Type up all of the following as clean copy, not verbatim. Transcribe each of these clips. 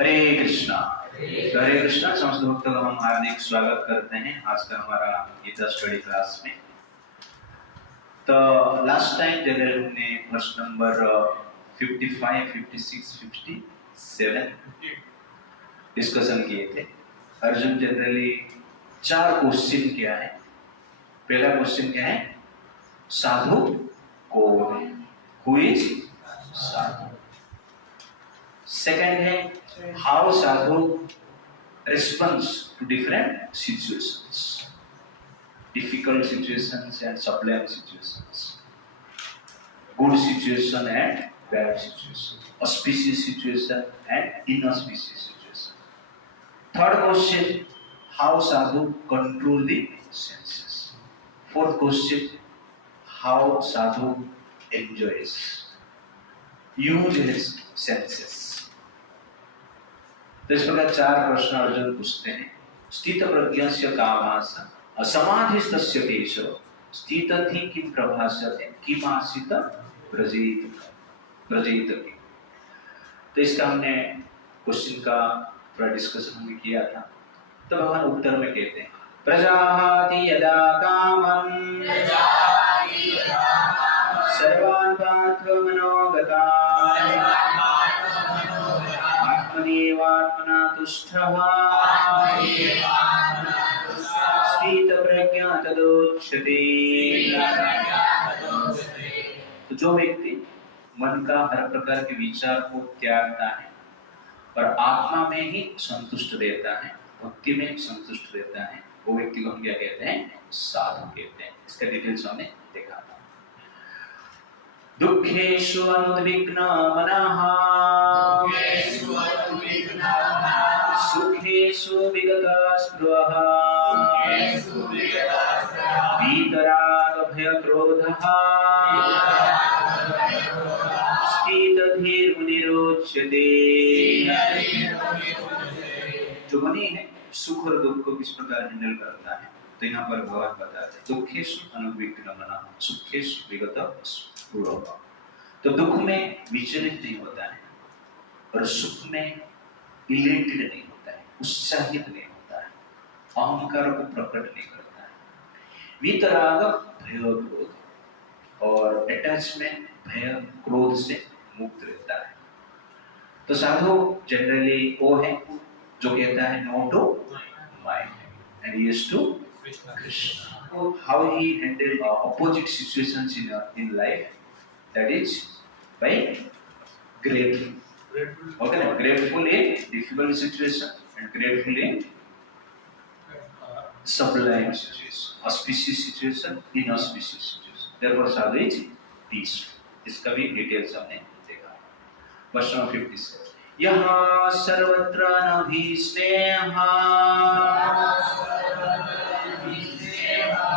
हरे कृष्णा। हरे कृष्णा। समस्त भक्तों का हम हार्दिक स्वागत करते हैं आज का हमारा गीता स्टडी क्लास में। तो लास्ट टाइम जब हमने प्रश्न नंबर 55, 56, 57 डिस्कशन किए थे। अर्जुन जनरली 4 क्वेश्चन क्या है। पहला क्वेश्चन क्या है, साधु कौन है, हु इज साधु। सेकंड है, how Sadhu responds to different situations, difficult situations and sublime situations, good situation and bad situation, auspicious situation and inauspicious situation. Third question, how sadhu control the senses. Fourth question, how sadhu enjoys, use his senses. तो इस प्रकार 4 प्रश्न अर्जुन पूछते हैं। स्थित प्रज्ञस्य कामास असमाधिस्तस्य केशव स्थितधि किम प्रभासते किमासित ब्रजेत। तो इसका हमने क्वेश्चन का थोड़ा डिस्कशन हमने किया था। तो भगवान उत्तर में कहते हैं, प्रजाहाति यदा कामं सर्वान् पार्थ मनोगतान् आत्मनेवात्मना तुष्टः स्थितप्रज्ञः तदोच्यते। तो जो व्यक्ति मन का हर प्रकार के विचार को त्यागता है और आत्मा में ही संतुष्ट रहता है, भक्ति में संतुष्ट रहता है, वो व्यक्ति को हम क्या कहते हैं, साधु कहते हैं। इसका डिटेल्स हमने देखा था। दुखेषु अनुद्विग्न मनः सुखेषु विगत स्पृहः वीतराग भय क्रोधः स्थितधीर् मुनिरोच्यते। जो मुनि है सुख और दुख को किस प्रकार हैंडल करता है, तो यहाँ पर भगवान बताते हैं, दुखेषु अनुद्विग्न मनः सुखेषु विगत स्पृहः। तो दुख में विचलित नहीं होता है और सुख में इलेटेड नहीं होता है, उत्साहित नहीं होता है, अहंकार को प्रकट नहीं करता है। वीतराग भय क्रोध, और अटैचमेंट भय क्रोध से मुक्त रहता है। तो साधु जनरली वो है जो कहता है no to mind and yes to Krishna. How he handle opposite situations in life, that is by grateful. Okay, now grateful in difficult situation and grateful in sublime situation, auspicious situation, inauspicious situation. Therefore, sadhu is peaceful. इसका भी details हमने देखा। वर्ष 57 यहाँ सर्वत्र नभीस्नेहा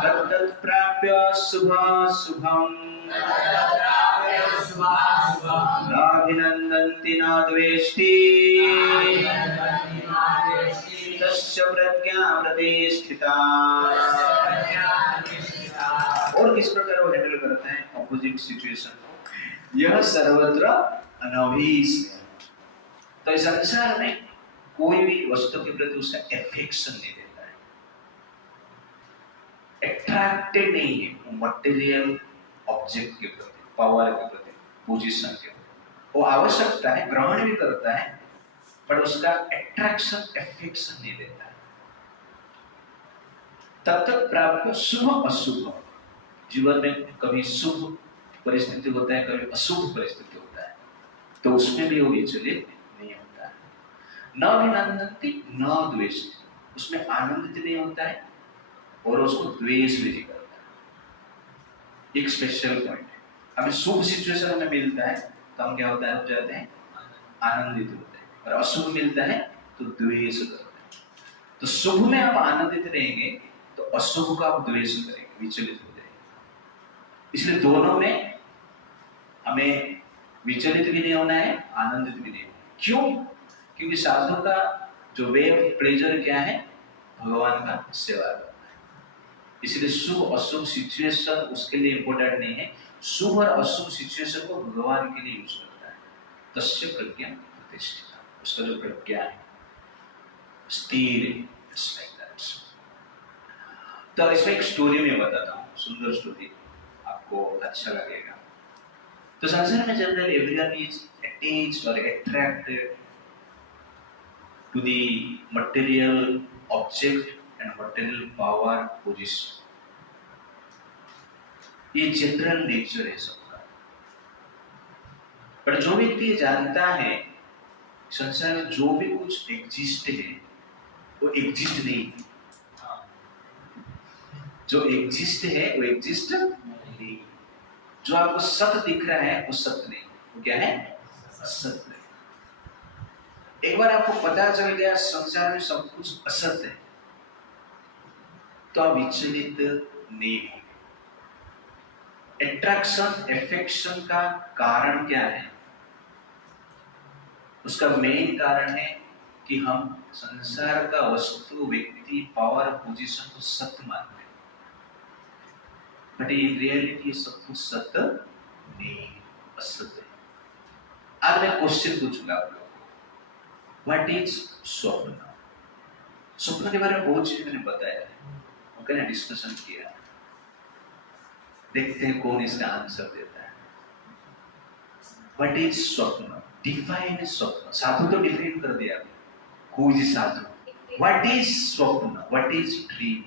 तत्तत् प्राप्य शुभाशुभम् नाभिनन्दन्ति न द्वेष्टि तस्य प्रज्ञा प्रतिष्ठिता। और किस प्रकार वो हैंडल करते हैं ऑपोजिट सिचुएशन को, यह सर्वत्र अनभिस्नेह। तो इस संसार में कोई भी वस्तु के प्रति उसका एफेक्शन नहीं देता है, अट्रैक्टेड नहीं है मटेरियल ऑब्जेक्ट के प्रति, पावर के प्रति, पोजीशन के प्रति। वो आवश्यकता है, ग्रहण भी करता है, पर उसका अट्रैक्शन एफेक्शन नहीं देता है। तब तक प्राप्त शुभ अशुभ, जीवन में कभी शुभ परिस्थिति होता है, कभी अशुभ परिस्थिति होता है, तो उसमें भी वो विचलित नहीं होता है। न विनंदन्ति न द्वेष्टि, उसमें आनंदित नहीं होता है और उसको द्वेष भी नहीं करता है। एक स्पेशल पॉइंट है, हमें शुभ सिचुएशन हमें मिलता है तो हम क्या होता है, हो जाते हैं आनंदित होते हैं, और अशुभ मिलता है तो द्वेष करते हैं। तो शुभ में आप आनंदित रहेंगे तो अशुभ का आप द्वेष करेंगे, विचलित हो जाएंगे। इसलिए दोनों में हमें विचलित भी नहीं होना है, आनंदित भी नहीं होना है। क्यों? क्योंकि साधु का जो वे ऑफ प्लेजर क्या है, भगवान का सेवा करना है। इसलिए शुभ अशुभ सिचुएशन उसके लिए इंपॉर्टेंट नहीं है, शुभ और अशुभ सिचुएशन को भगवान के लिए यूज करता है। तस्य प्रज्ञा प्रतिष्ठिता। उसका जो प्रज्ञा है स्थिर है। Just like that. तो इसमें एक स्टोरी में बताता हूँ, सुंदर स्टोरी, आपको अच्छा लगेगा। तो संसार में जनरली एवरीवन इज अटैच्ड और attracted to the material object and material power position. ये जनरल नेचर है सबका। पर जो व्यक्ति जानता है संसार में जो भी कुछ एग्जिस्ट है वो एग्जिस्ट नहीं, जो एग्जिस्ट है वो एग्जिस्ट नहीं, जो आपको सत्य दिख रहा है वो सत्य नहीं, वो क्या है? असत्य। एक बार आपको पता चल गया संसार में सब कुछ असत्य है तो आप विचलित नहीं होंगे। अट्रैक्शन एफेक्शन का कारण क्या है? उसका मेन कारण है कि हम संसार का वस्तु, व्यक्ति, पावर, पोजीशन तो सत्य मानते हैं, बट इन रियलिटी सब कुछ सत्य नहीं, असत्य है। आज मैं क्वेश्चन पूछूंगा आप लोगों को, व्हाट इज स्वप्न? स्वप्न के बारे में बहुत चीजें मैंने बताया है, ओके ना, डिस्कशन किया। देखते हैं कौन इसका आंसर देता है। व्हाट इज स्वप्न? डिफाइन स्वप्न। साधु तो डिफाइन कर दिया, who is sadhu? What is swapna? What is dream?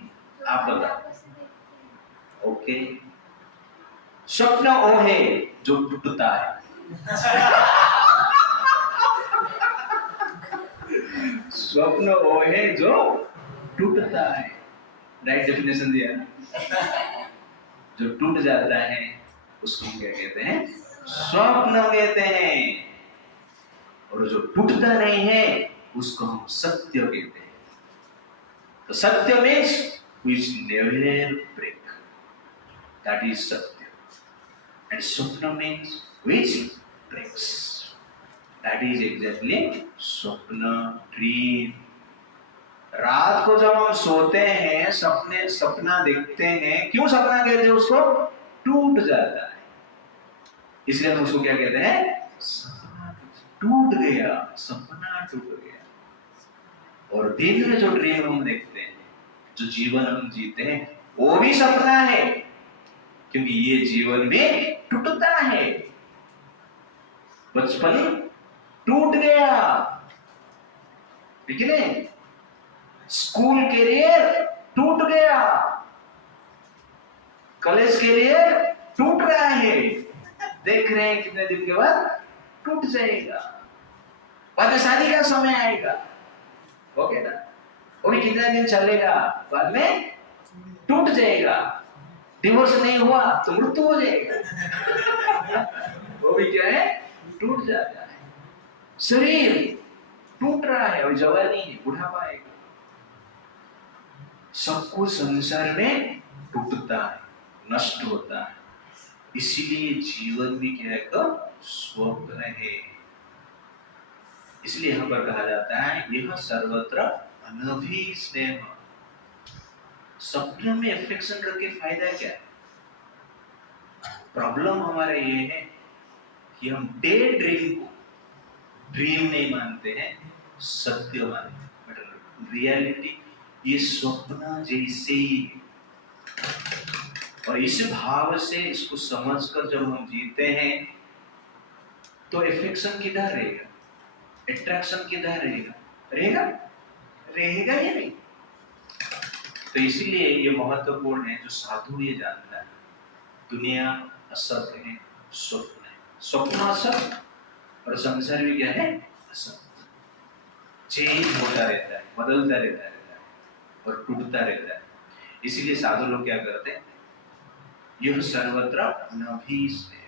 आप बताओ। ओके, स्वप्न वो है जो टूटता है। स्वप्न वो है जो टूटता है, राइट डेफिनेशन दिया। जो टूट जाता है उसको क्या कहते हैं? स्वप्न कहते हैं। और जो टूटता नहीं है उसको हम सत्य कहते हैं। तो सत्य means which never break, that is सत्य। and स्वप्न means which breaks, that is exactly स्वप्न, ड्रीम। रात को जब हम सोते हैं, सपना देखते हैं, क्यों सपना कहते हैं उसको? टूट जाता है, इसलिए हम उसको क्या कहते हैं? टूट गया, सपना टूट गया। और दिन में जो ड्रीम हम देखते हैं, जो जीवन हम जीते हैं, वो भी सपना है, क्योंकि ये जीवन में टूटता है। बचपन टूट गया, ठीक है? स्कूल कैरियर टूट गया, कॉलेज कैरियर टूट रहा है, देख रहे हैं कितने दिन के बाद टूट जाएगा। बाद में शादी का समय आएगा, ओके ना, वो भी कितना दिन चलेगा, बाद में टूट जाएगा। डिवोर्स नहीं हुआ तो मृत्यु हो जाएगा। वो भी क्या है? टूट जाता है। शरीर टूट रहा है, और जवानी है, बुढ़ापा आएगा। सब कुछ संसार में टूटता है, नष्ट होता है। इसीलिए जीवन भी क्या है? स्वप्न है। इसलिए यहाँ पर कहा जाता है यह सर्वत्र अनभिस्नेह। स्वप्न में अफेक्शन करके फायदा क्या है? प्रॉब्लम हमारा ये है कि हम डे ड्रीम को ड्रीम नहीं मानते हैं, सत्य मानते हैं। बट रियलिटी ये स्वप्न जैसे ही, और इस भाव से इसको समझकर जब हम जीते हैं तो अफेक्शन किधर रहेगा? अट्रैक्शन किधर रहेगा? रहेगा या नहीं? तो इसीलिए ये महत्वपूर्ण है, जो साधु ये जानता है दुनिया असत्य है, स्वप्न है। स्वप्न असत्य और संसार भी क्या है? असत्य। चेंज होता रहता है, बदलता रहता है और टूटता रहता है। इसीलिए साधु लोग क्या करते हैं? यह सर्वत्र अनभिस्नेह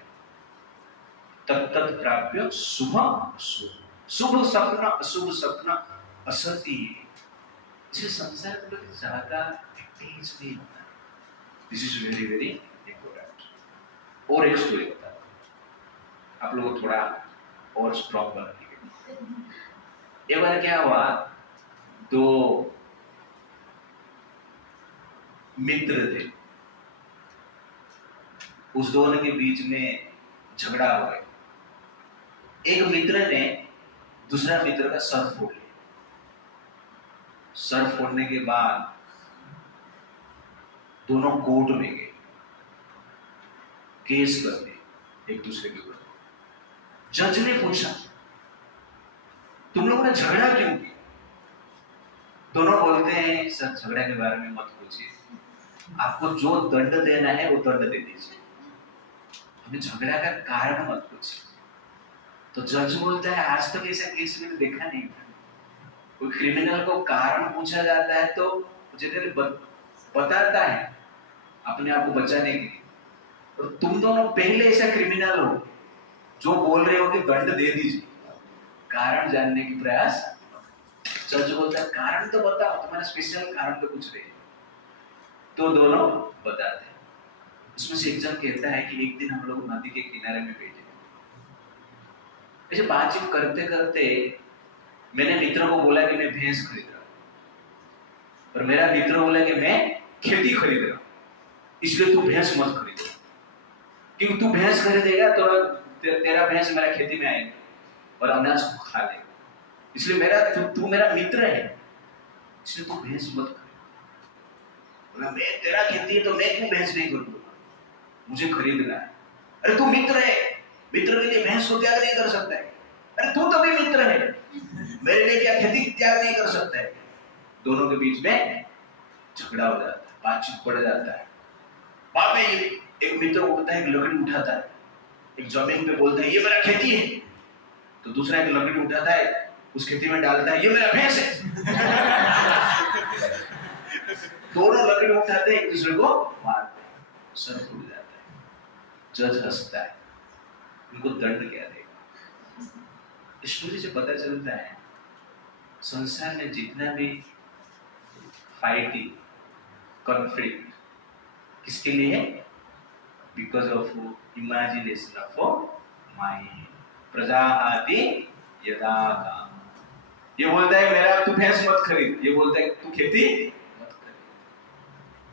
तत्तत् प्राप्य शुभ अशुभ, शुभ सपना अशुभ सपना असत्य। इसलिए संसार के प्रति ज्यादा अटैच नहीं होना। This is very very important. और एक स्टोरी बता दूं, आप लोगों को थोड़ा और स्ट्रॉन्ग बनाने। एक बार क्या हुआ, दो मित्र थे, उस दोनों के बीच में झगड़ा हो गया। एक मित्र ने दूसरा मित्र का सर फोड़ लिया। सर फोड़ने के बाद दोनों कोर्ट में गए, केस कर दिए एक दूसरे के ऊपर। जज ने पूछा तुम लोगों ने झगड़ा क्यों किया? दोनों बोलते हैं सर झगड़ा के बारे में मत पूछिए, आपको जो दंड देना है वो दंड दे दीजिए, हमें झगड़ा का कारण मत पूछिए। तो जज बोलता है आज तक ऐसा केस मैंने देखा नहीं था, कोई क्रिमिनल को कारण पूछा जाता है तो जनरली बताता है अपने आप को बचाने के लिए, और तुम दोनों पहले ऐसा क्रिमिनल हो जो बोल रहे हो कि दंड दे दीजिए, कारण जानने की प्रयास। जज बोलता है कारण तो बताओ, तुम्हारा स्पेशल कारण तो कुछ रहे। तो दोनों बताते हैं। उसमें से एक जन कहता है कि एक दिन हम लोग नदी के किनारे में बैठे, ऐसे बातचीत करते करते मैंने मित्रों को बोला कि मैं भैंस खरीद रहा हूं, और मेरा मित्र बोला कि मैं खेती खरीद रहा हूं, इसलिए तू भैंस मत खरीद, क्योंकि तू भैंस खरीदेगा तो तेरा भैंस मेरा खेती में आएगा और अनाज को खा लेगा, इसलिए मेरा तू मेरा मित्र है, इसलिए तू भैंस मत खरीद। बोला मैं तेरा खेती है तो मैं क्यों भैंस नहीं खरीदूंगा, मुझे खरीदना है। अरे तू मित्र है, मित्र के लिए भैंस को त्याग नहीं कर सकता है। अरे तू तो भी मित्र है, मेरे लिए क्या खेती त्याग नहीं कर सकता है। दोनों के बीच में झगड़ा हो जाता है, बातचीत बढ़ जाता है। बाद में एक मित्र उठता है, एक लकड़ी उठाता है, एक जमीन पे बोलता है ये मेरा खेती है, तो दूसरा एक लकड़ी उठाता है उस खेती में डालता है ये मेरा भैंस है। दोनों लकड़ी उठाते हैं, एक दूसरे को मारते हैं, सर फूट जाता है। जज हंसता है, उनको दंड क्या देगा। स्टोरी से पता चलता है संसार में जितना भी फाइटिंग कॉन्फ्लिक्ट किसके लिए है? Because of imagination of mind. प्रजाहाति यदा काम, ये बोलता है मेरा तू भैंस मत खरीद, ये बोलता है तू खेती मत खरीद।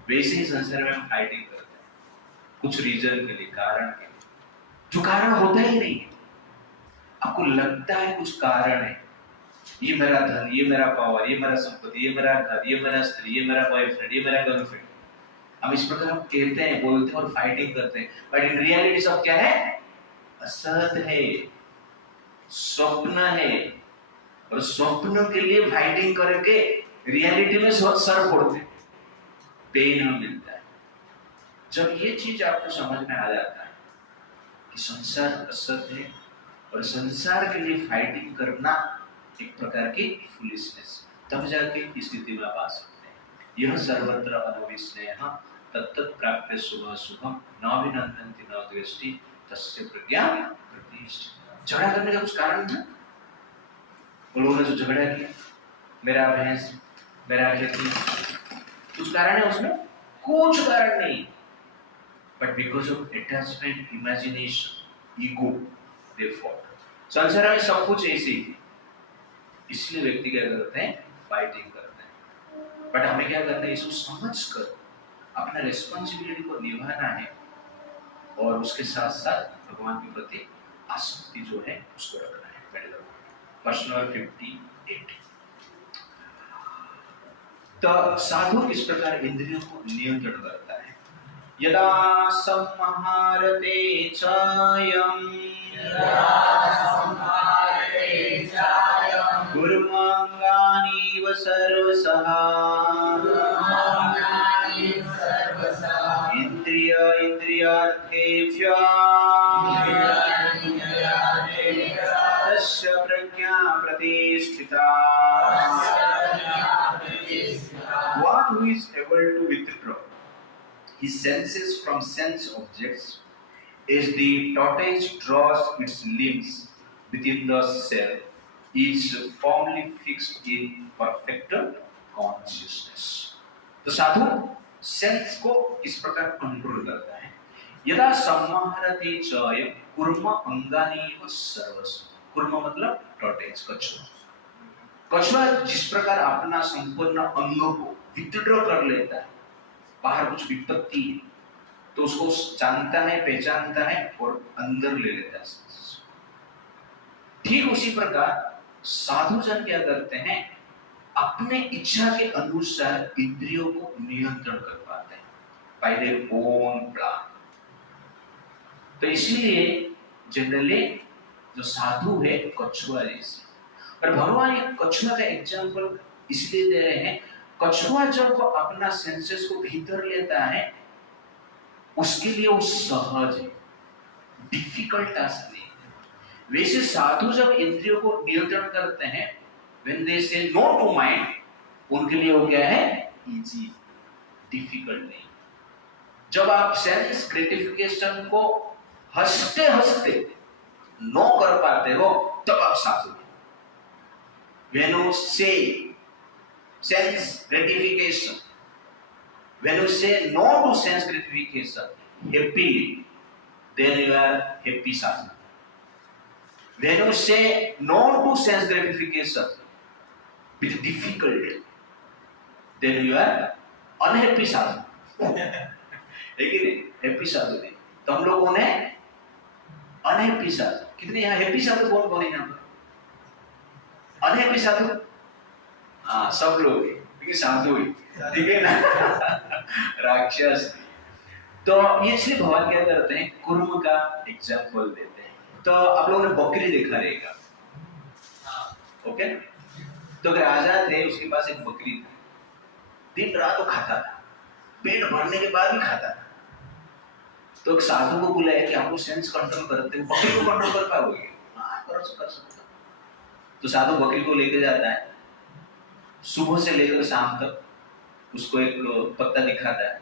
वैसे ही संसार में हम फाइटिंग करते हैं कुछ रीजन के लिए, कारण के लिए, जो कारण होता ही नहीं है। आपको लगता है कुछ कारण है, ये मेरा धन, ये मेरा पावर, ये मेरा संपत्ति, ये मेरा घर, ये मेरा स्त्री, ये मेरा बॉयफ्रेंड, ये मेरा गर्लफ्रेंड। हम इस प्रकार हम कहते हैं, बोलते हैं और फाइटिंग करते हैं, बट इन रियलिटी सब क्या है? असत है, स्वप्न है, और स्वप्नों के लिए फाइटिंग करके रियलिटी में सर फोड़ते हैं, पेन हमें मिलता है। जब ये चीज आपको समझ में आ जाता है कि संसार असत है और संसार के लिए फाइटिंग करना एक प्रकार की फुलिशनेस, तब जाके इस स्थिति में आप आ सकते हैं। यह सर्वत्र अनुविस्नेह तत्तत् प्राप्य शुभ शुभम नाभिनंदन्ति न दृष्टि तस्य प्रज्ञा प्रतिष्ठिता। झगड़ा करने का कुछ कारण था? वो लोगों ने जो झगड़ा किया, मेरा भैंस, मेरा खेती, कुछ कारण है उसमें? कुछ कारण नहीं, but because of attachment, imagination, ego, they fought. संसार में सब कुछ ऐसे ही, इसलिए व्यक्ति क्या करते हैं? फाइटिंग करते हैं। बट हमें क्या करना है? इसको समझकर अपना रिस्पांसिबिलिटी को निभाना है, और उसके साथ साथ भगवान के प्रति आसक्ति जो है उसको रखना है। प्रश्न नंबर 58। तो साधु किस प्रकार इंद्रियों को नियंत्रण करता है? यदा संहारते चायं कुर्मांगानीव सर्वशः इंद्रिय इंद्रियार्थेभ्यः तस्य प्रज्ञा प्रतिष्ठिता। One who is able to withdraw his senses from sense objects as the tortoise draws its limbs within the cell is firmly fixed in perfect consciousness. तो साधु सेंस को इस प्रकार कंट्रोल करता है। यदा संहारते च कुर्म अंगानीव सर्वस्व। कुर्म मतलब टॉर्टोइज, कछुआ। कछुआ जिस प्रकार अपना संपूर्ण अंग को विथड्रॉ कर लेता है, बाहर कुछ विपत्ति है तो उसको जानता है, पहचानता है और अंदर ले लेता है। ठीक उसी प्रकार साधु जन क्या करते हैं, अपने इच्छा के अनुसार इंद्रियों को नियंत्रण कर पाते हैं बाय देयर ओन प्लान। तो इसलिए जनरली जो साधु है कछुआ जैसे, और भगवान ये कछुआ का एग्जांपल इसलिए दे रहे हैं, कछुआ जब अपना सेंसेस को भीतर लेता है उसके लिए वो सहज है, डिफिकल्ट टास्क नहीं है। वैसे साधु जब इंद्रियों को नियंत्रण करते हैं, when they say no to mind, उनके लिए वो क्या है, इजी, डिफिकल्ट नहीं। जब आप सेंस ग्रेटिफिकेशन को हंसते हंसते नो कर पाते हो तब आप साधु हो। when you say sense gratification, when you say no to sense gratification happily, then you are happy sadhu. When you say no to sense gratification with difficulty, then you are unhappy sadhu. है कि नहीं? Happy साधु नहीं। तो हम लोगों ने unhappy साधु, कितने यहाँ हैप्पी साधु कौन कौन है यहाँ पर? अनहैप्पी साधु हाँ सब लोग हैं, क्योंकि साधु ही, ठीक है ना? राक्षस। तो ये इसलिए भगवान क्या करते हैं, कुर्म का एग्जाम्पल देते हैं। तो आप लोगों ने बकरी देखा रहेगा, ओके? तो एक राजा थे, उसके पास एक बकरी थी, दिन रात वो खाता था, पेट भरने के बाद भी खाता था। तो एक साधु को बुलाया कि आप लोग सेंस कंट्रोल करते हो, बकरी को कंट्रोल कर पाओगे? हाँ कर सकता। तो साधु बकरी को लेके जाता है, सुबह से लेकर शाम तक उसको एक पत्ता दिखाता है,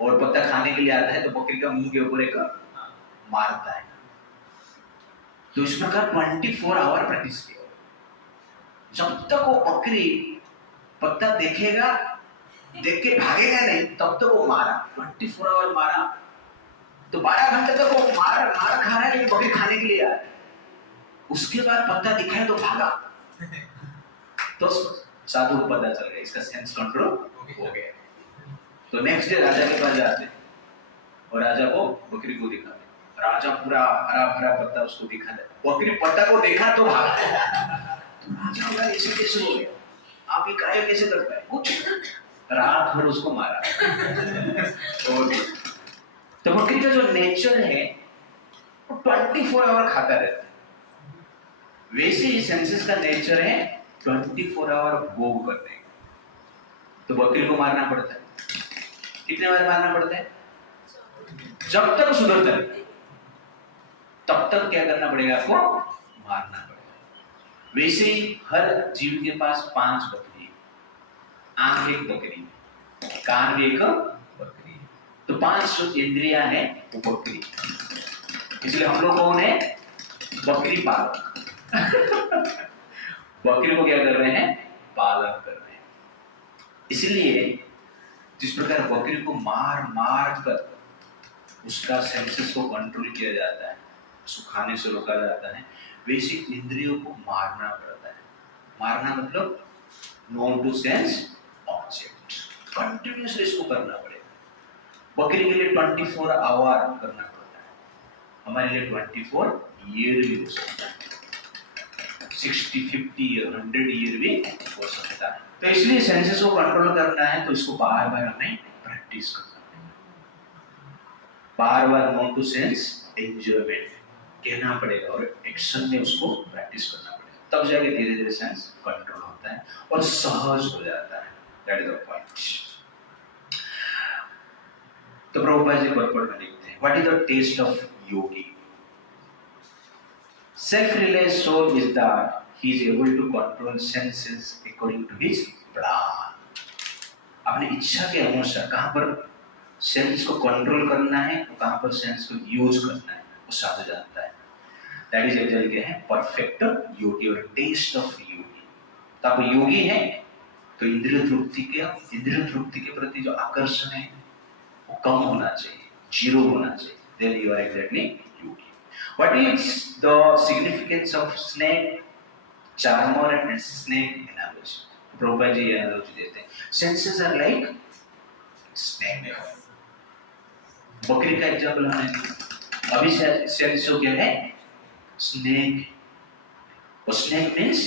और पत्ता खाने के लिए आता है तो बकरी का मुंह के ऊपर एक मारता है। तो इस प्रकार 24 आवर प्रैक्टिस किया। जब तक वो बकरी पत्ता देखेगा, देख के भागेगा नहीं, तब तक वो मारा, 24 आवर मारा। तो 12 घंटे तक वो मार खा रहा है, लेकिन बकरी खाने के लिए आया। उसके बाद पत्ता दिखाया तो भागा। तो साधु को पता चल गया इसका सेंस कंट्रोल हो गया। तो नेक्स्ट डे राजा के पास जाते और राजा को बकरी को दिखाते। राजा पूरा हरा भरा पत्ता उसको दिखाता, बकरी पत्ता को देखा तो भागा। तो राजा बोला ऐसे कैसे हो गया, आप ये कार्य कैसे कर पाए? कुछ रात भर उसको मारा। और तो बकरी का जो नेचर है वो 24 आवर खाता रहता है, वैसे ही सेंसेस का नेचर है 24 आवर भोग करने का। तो बकरी को मारना पड़ता है, कितने बार मारना पड़ता है? जब तक सुधरता है तब तक क्या करना पड़ेगा आपको? मारना पड़ेगा। वैसे ही हर जीव के पास 5 बकरी, आंख एक बकरी, कान भी एक बकरी, तो 5 जो इंद्रियां हैं वो बकरी। इसलिए हम लोगों ने बकरी पालन बकरी को क्या कर रहे हैं? पालन कर रहे हैं। इसलिए जिस प्रकार बकरी को मार मार कर उसका सेंसेस को कंट्रोल किया जाता है, उसको खाने से रोका जाता है, वैसे इंद्रियों को मारना पड़ता है। मारना मतलब no to sense object, continuously इसको करना पड़ेगा। बकरी के लिए 24 आवर करना पड़ता है, हमारे लिए 24 ईयर भी हो सकता है, 60, 50 ईयर, 100 ईयर भी हो सकता है। तो इसलिए सेंसेस को कंट्रोल करना है तो इसको बार बार हमें प्रैक्टिस करना है। बार बार नॉन टू सेंस एंजॉयमेंट कहना पड़ेगा और एक्शन में उसको प्रैक्टिस करना पड़ेगा, तब जाके धीरे धीरे सेंस कंट्रोल होता है और सहज हो जाता है। That is the point. तो प्रभुपाद जी पर्पट में लिखते हैं, what is the test of yogi? Self-realized soul is that he is able to control senses according to his plan. अपनी इच्छा के अनुसार कहाँ पर सेंस को कंट्रोल करना है और कहाँ पर सेंस को यूज करना है वो साधु जानता है। दैट इज एग्जैक्टली क्या है? परफेक्ट योगी और टेस्ट ऑफ योगी। तो आप योगी हैं तो इंद्रिय तृप्ति के प्रति जो आकर्षण है वो कम होना चाहिए, 0 होना चाहिए। Then you are exactly yogi. What is the significance of snake charmer and snake analogy? Prabhupada ji analogy देते हैं, senses are like snake. बकरी का एग्जाम्पल हमने अभी सेंस जो क्या है? स्नेक। और स्नेक मीन्स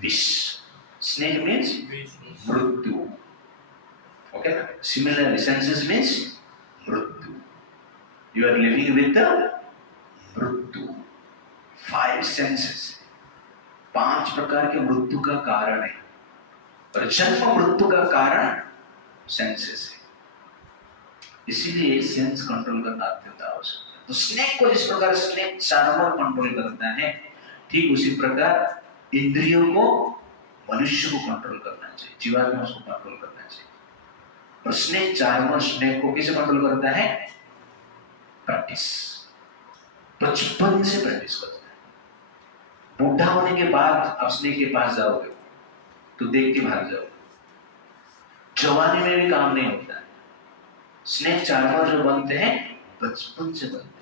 विष, स्नेक मीन्स मृत्यु। ओके ना? सिमिलरली सेंसेस मीन्स मृत्यु। You are living with the मृत्यु। 5 सेंसेस, 5 प्रकार के मृत्यु का कारण है, और जन्म मृत्यु का कारण सेंसेस है। इसीलिए सेंस कंट्रोल करना अत्यंत आवश्यक है। तो स्नेक को जिस प्रकार स्नेक चार्मर कंट्रोल करता है, ठीक उसी प्रकार इंद्रियों को मनुष्य को कंट्रोल करना चाहिए, जीवात्मा उसको कंट्रोल करना चाहिए। और स्नेक चार्मर स्नेक को कैसे कंट्रोल करता है? प्रैक्टिस, बचपन से प्रैक्टिस करता है। बूढ़ा होने के बाद आप स्नेक के पास जाओगे तो देख के भाग जाओगे, जवानी में भी काम नहीं होता है। स्नेक चार्मर जो बनते हैं बचपन से बनते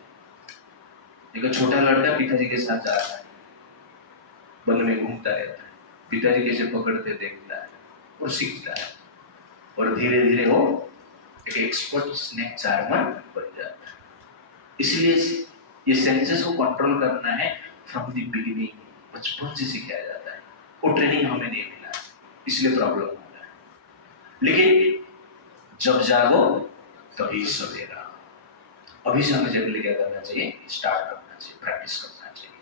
हैं। एक छोटा लड़का पिताजी के साथ जाता है, वन में घूमता रहता है, पिताजी कैसे पकड़ते देखता है और सीखता है, और धीरे धीरे वो एक एक्सपर्ट स्नेक चार्मर बन जाता है। इसलिए ये सेंसेस को कंट्रोल करना है फ्रॉम द बिगिनिंग, बचपन से सिखाया जाता है। वो ट्रेनिंग हमें नहीं मिला, इसलिए प्रॉब्लम होता है। लेकिन जब जागो तभी सवेरा। अभी से हमें जल्दी क्या करना चाहिए? स्टार्ट करना चाहिए, प्रैक्टिस करना चाहिए।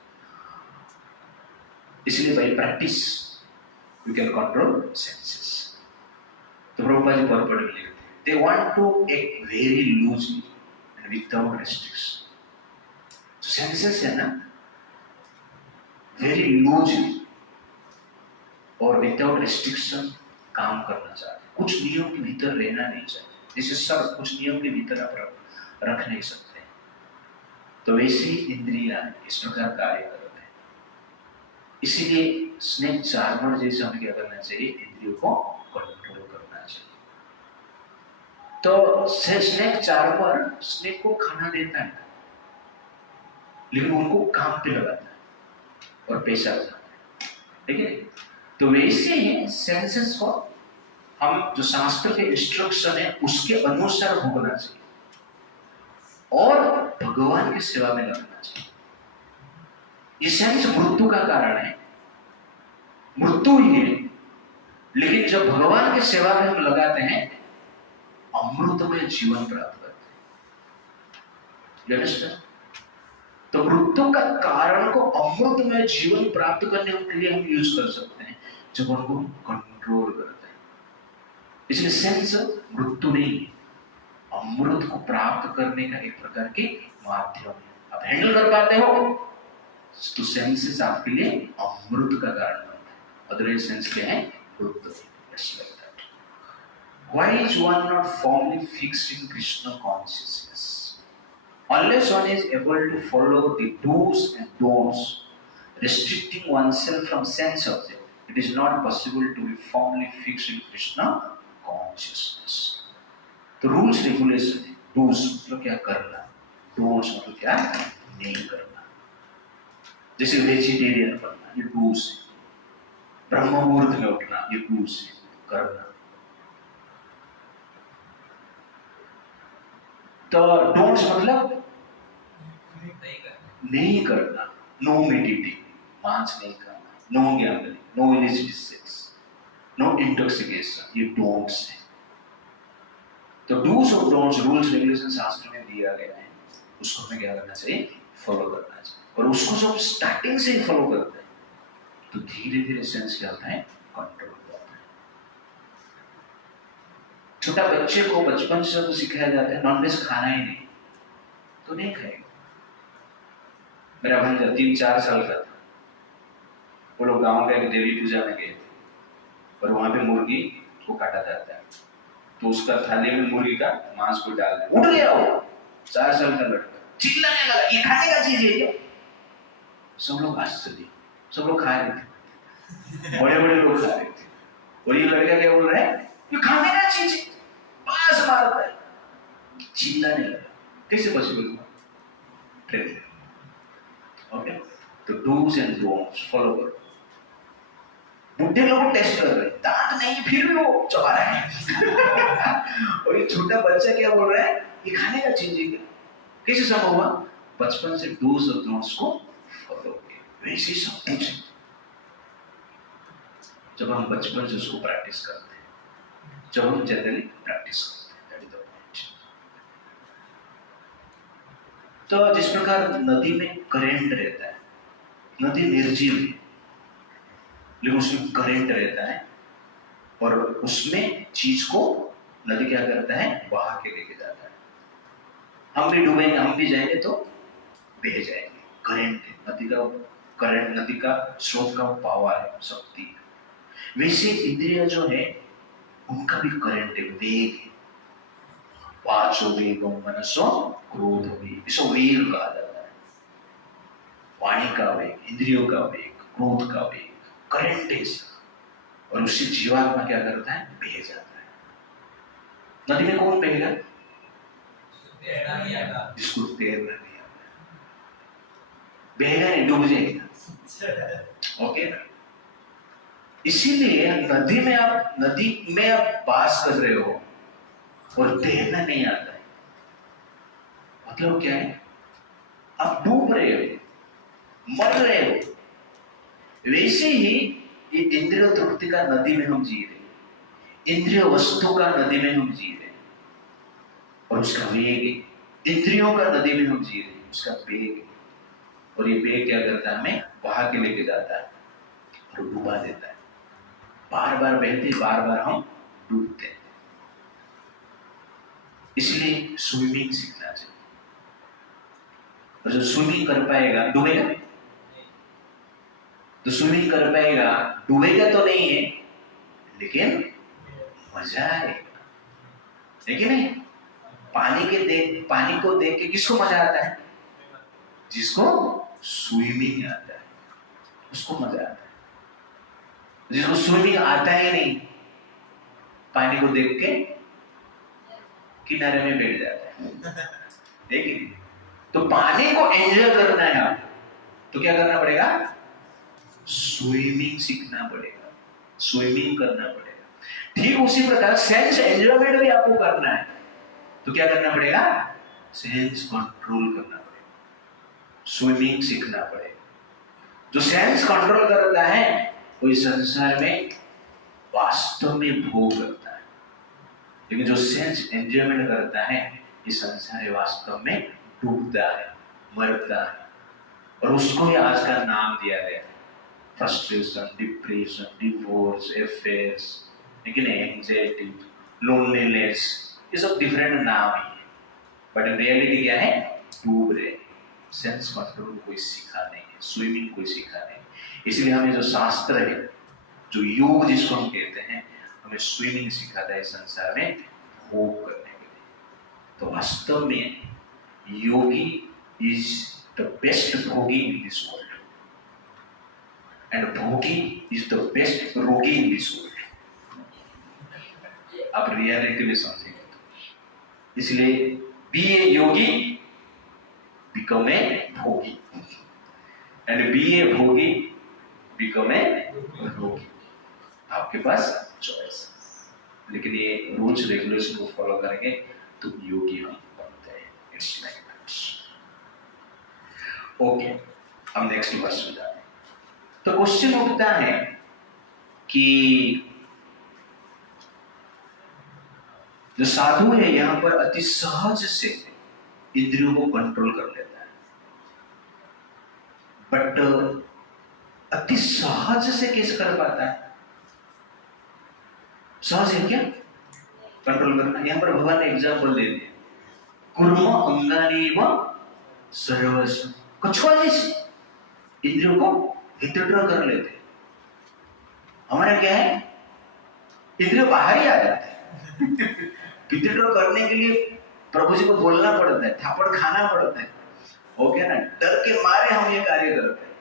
इसलिए by practice you can control senses. तो प्रभुपाद जी बहुत बड़े लिखते हैं, they want to act very loosely and without restriction. तो सेंसेस है ना, वेरी लूजली और विदाउट रेस्ट्रिक्शन काम करना चाहते हैं। कुछ नियम के भीतर रहना नहीं चाहते। जैसे सब कुछ नियम के भीतर आप रख नहीं सकते, तो वैसे ही इंद्रियां इस प्रकार कार्य कर रहे हैं। इसीलिए स्नेक चार्मर जैसे हमें क्या करना चाहिए? इंद्रियों को कंट्रोल करना चाहिए। तो स्नेक चार्मर स्नेक को खाना देता है, लेकिन उनको काम पे लगाता है और पैसा लगाता है, ठीक है? तो वैसे ही सेंसेस को हम जो शास्त्र के इंस्ट्रक्शन है उसके अनुसार भोगना चाहिए और भगवान की सेवा में लगना चाहिए। ये सेंस मृत्यु का कारण है, मृत्यु ही है, लेकिन जब भगवान की सेवा में हम लगाते हैं अमृतमय जीवन प्राप्त करते हैं। तो मृत्यु का कारण को अमृतमय जीवन प्राप्त करने के लिए हम यूज कर सकते हैं जब उनको कंट्रोल करते हैं। इसलिए सेंस मृत्यु नहीं, अमृत को प्राप्त करने का एक प्रकार के माध्यम है। आप हैंडल कर पाते हो तो सेंसेस आपके लिए अमृत का कारण बनता है। अदरवाइज सेंस क्या है? मृत्यु। Why is one not firmly fixed in Krishna consciousness? Unless one is able to follow the do's and don'ts, restricting oneself from sense object, it is not possible to be firmly fixed in Krishna consciousness. तो rules regulation है। Dos मतलब क्या करना, don'ts मतलब क्या नहीं करना। जैसे वेजिटेरियन बनना, ये डूज है। ब्रह्म मुहूर्त में उठना, ये डूज है, करना। तो डोंट्स मतलब नहीं करना। नो मेडिटेटिंग, मांस नहीं खाना, no gambling, no illicit sex, no intoxication, ये डोंट्स है। तो डूज और डोंट्स, रूल्स रेगुलेशन शास्त्र में दिया गया है, उसको हमें क्या करना चाहिए? फॉलो करना चाहिए। और उसको जब स्टार्टिंग से ही फॉलो करते हैं तो धीरे धीरे सेंस क्या होता है? कंट्रोल होता है। छोटा बच्चे को बचपन से तो सिखाया जाता है नॉनवेज खाना ही नहीं, तो नहीं खाएगा। मेरा भांजा 3-4 साल का था, वो लोग गांव के देवी पूजा में गए थे और वहां पे मुर्गी को काटा जाता है, तो उसका थाली में मुर्गी का मांस को डाल दिया। उठ गया वो 4 साल का लड़का, चिल्लाने लगा, ये खाने का चीज है। सब लोग आश्चर्य, सब लोग खा रहे थे, बड़े बड़े लोग खा रहे थे, और ये लड़का क्या बोल रहा है? ये खाने का चीज है, बास मारता है, चिल्लाने लगा। कैसे पॉसिबल हुआ? ट्रेनिंग। ओके, तो डूज एंड डोंट्स फॉलो करो। बुढ़े लोग टेस्ट कर रहे हैं, दांत नहीं फिर भी वो चबा रहे हैं और ये छोटा बच्चा क्या बोल रहा है? ये खाने का चीज है क्या? कैसे संभव हुआ? बचपन से डूज और डोंट्स को फॉलो किया। वैसी सब कुछ जब हम बचपन से उसको प्रैक्टिस करते हैं, जब हम जनरली प्रैक्टिस करते हैं, तो जिस प्रकार नदी में करंट रहता है, नदी निर्जीव है लेकिन उसमें करंट रहता है और उसमें चीज को नदी क्या करता है, बहा के लेके जाता है। हम भी डूबेंगे, हम भी जाएंगे तो बह जाएंगे। करंट है, नदी का करंट, नदी का स्रोत का पावर है, शक्ति है। वैसे इंद्रिय जो है उनका भी करंट है, वेग है। वाचो वेगो मनसो क्रोध वेग, इसको वेग कहा जाता है। वाणी का वेग, इंद्रियों का वेग, क्रोध का वेग, करंट है। और उससे जीवात्मा क्या करता है, बह जाता है। नदी में कौन बहेगा, जिसको तैरना नहीं आता, बहेगा नहीं, डूब जाएगा। ओके ना? इसीलिए नदी में आप वास कर रहे हो और तैरना नहीं आता है, मतलब क्या है, आप डूब रहे हो, मर रहे हो। वैसे ही ये इंद्रिय तृप्ति का नदी में हम जी रहे, इंद्रिय वस्तु का नदी में हम जी रहे, और उसका वेग, इंद्रियों का नदी में हम जी रहे, उसका वेग, और ये वेग क्या करता है, हमें बहा के लेके जाता है और डुबा देता है। बार बार बहते, बार बार हम डूबते हैं। इसलिए स्विमिंग सीखना चाहिए। और जो स्विमिंग कर पाएगा डूबेगा नहीं, तो स्विमिंग कर पाएगा, डूबेगा तो नहीं है लेकिन मजा आएगा, लेकिन नहीं। पानी को देख के किसको मजा आता है, जिसको स्विमिंग आता है उसको मजा आता है। जिसको स्विमिंग आता ही नहीं, पानी को देख के किनारे में बैठ जाता है। देखिए, तो पानी को एंजॉय करना है आपको, तो क्या करना पड़ेगा, स्विमिंग सीखना पड़ेगा, स्विमिंग करना पड़ेगा। ठीक उसी प्रकार सेंस एंजॉयमेंट भी आपको करना है, तो क्या करना पड़ेगा, सेंस कंट्रोल करना पड़ेगा, स्विमिंग सीखना पड़ेगा। जो सेंस कंट्रोल करता है वो इस संसार में वास्तव में भोग करता है, लेकिन जो सेंस एंजॉयमेंट करता है इस संसार वास्तव में डूबता है, मरता है। और उसको ही आज का नाम दिया गया है, फ्रस्ट्रेशन, डिप्रेशन, डिवोर्स, अफेयर्स, लेकिन एंजाइटी, लोनलीनेस, ये सब डिफरेंट नाम ही है, बट रियलिटी क्या है, डूब रहे। सेंस कंट्रोल कोई सीखा नहीं है, स्विमिंग कोई सीखा नहीं। इसलिए हमें जो शास्त्र है, जो योग जिसको हम कहते हैं, हमें स्विमिंग सिखाता है संसार में भोग करने के लिए। तो वास्तव में योगी इज द बेस्ट भोगी इन दिस वर्ल्ड, एंड भोगी इज द बेस्ट रोगी इन दिस वर्ल्ड। आप रियलिटी में समझेंगे तो। इसलिए B A Yogi, become a भोगी, एंड बी ए भोगी, बिकम ए रोगी। आपके पास चॉइस, लेकिन ये रूल्स रेगुलेशन को फॉलो करेंगे तो योगी हम बनते हैं। It's like that. ओके, हम नेक्स्ट वर्स में जाते हैं। तो क्वेश्चन उठता है कि जो साधु है यहां पर अति सहज से इंद्रियों को कंट्रोल कर लेता है, बट अति सहज से कैसे कर पाता है? सहज है क्या कंट्रोल करना? यहां पर भगवान ने एग्जाम्पल दे दिया, कुर्म अंगानीव सर्वस्व। कछुआ जैसे इंद्रियों को विथड्रॉ कर लेते। हमारा क्या है, इंद्रियों बाहर ही आ जाते हैं। विथड्रॉ करने के लिए प्रभु जी को बोलना पड़ता है, थापड़ खाना पड़ता है, हो गया ना, डर के मारे हम ये कार्य करते हैं।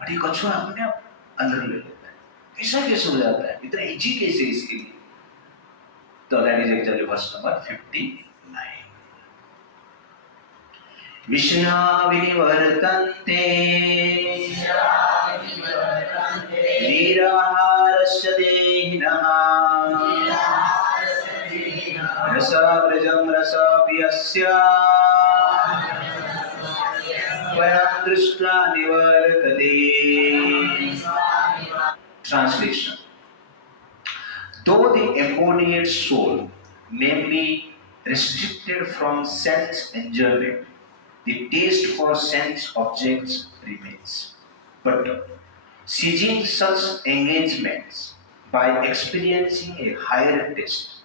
बट ये कछुआ अपने आप अंदर ले लेता है। ऐसा कैसे हो जाता है, इतना इजी कैसे इसके लिए? तो that is actually verse number 59। विषया विनिवर्तन्ते निराहारस्य देहिनः रसाव्रजं रसाप्यस्य परं दृष्ट्वा निवर्तते। Translation. Though the embodied soul may be restricted from sense enjoyment, the taste for sense objects remains. But seizing such engagements by experiencing a higher taste,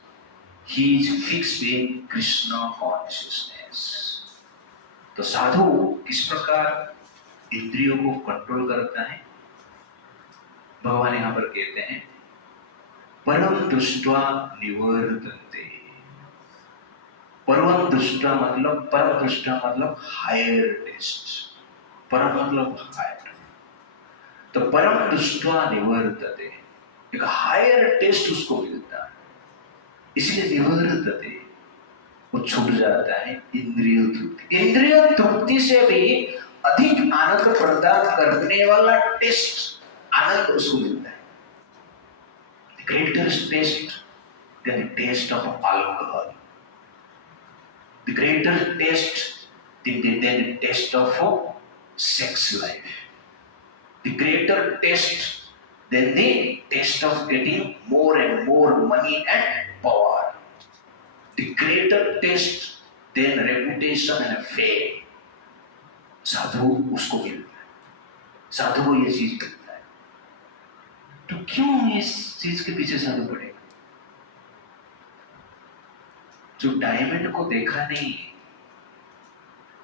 he is fixed in Krishna consciousness. तो साधु किस प्रकार इंद्रियों को control करता है? भगवान यहां पर कहते हैं परम दृष्ट्वा निवर्तन्ते। परम दृष्टा मतलब हायर टेस्ट। परम मतलब हायर, तो परम दृष्ट्वा निवर्तते, एक हायर टेस्ट उसको मिलता है, इसलिए निवर्तते, वो छूट जाता है इंद्रिय तृप्ति। इंद्रिय तृप्ति से भी अधिक आनंद प्रदान करने वाला टेस्ट, आनंद उसको मिलता है। The greatest taste than the taste of alcohol. The greater taste than the taste of sex life. The greater taste than the taste of getting more and more money and power. The greater taste than reputation and fame. साधु उसको मिलता है, साधु को ये चीज मिलता है। तो क्यों इस चीज के पीछे साधु पड़ेगा? जो डायमंड को देखा नहीं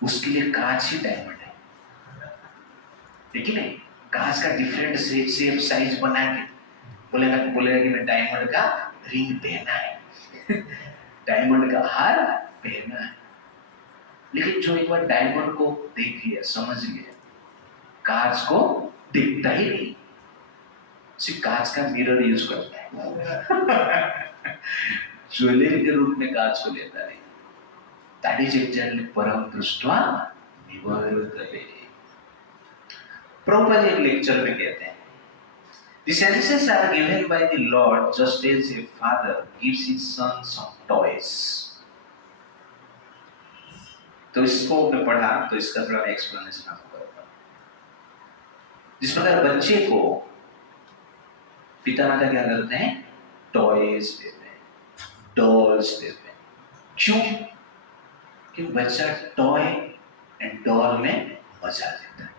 उसके लिए कांच ही डायमंड है, देखिए नहीं, कांच का डिफरेंट शेप साइज बना के बोलेगा कि मैं डायमंड का रिंग पहना है डायमंड का हार पहना है। लेकिन जो एक बार डायमंड को देख लिया, समझ लिया, कांच को दिखता ही नहीं, सिर्फ कांच का मिरर यूज करता है ज्वेलरी के रूप में कांच को लेता नहीं। That is exactly परम दृष्ट्वा निवर्तते। प्रभुपाद जी एक लेक्चर में कहते हैं The senses are given by the Lord just as a father gives his son some toys. तो इसको मैं पढ़ा तो इसका थोड़ा एक्सप्लेनेशन आपको करता हूँ। जिस प्रकार बच्चे को पिता माता क्या करते हैं? टॉयज देते हैं, डॉल्स देते हैं। क्यों? क्योंकि बच्चा टॉय एंड डॉल में मजा लेता है,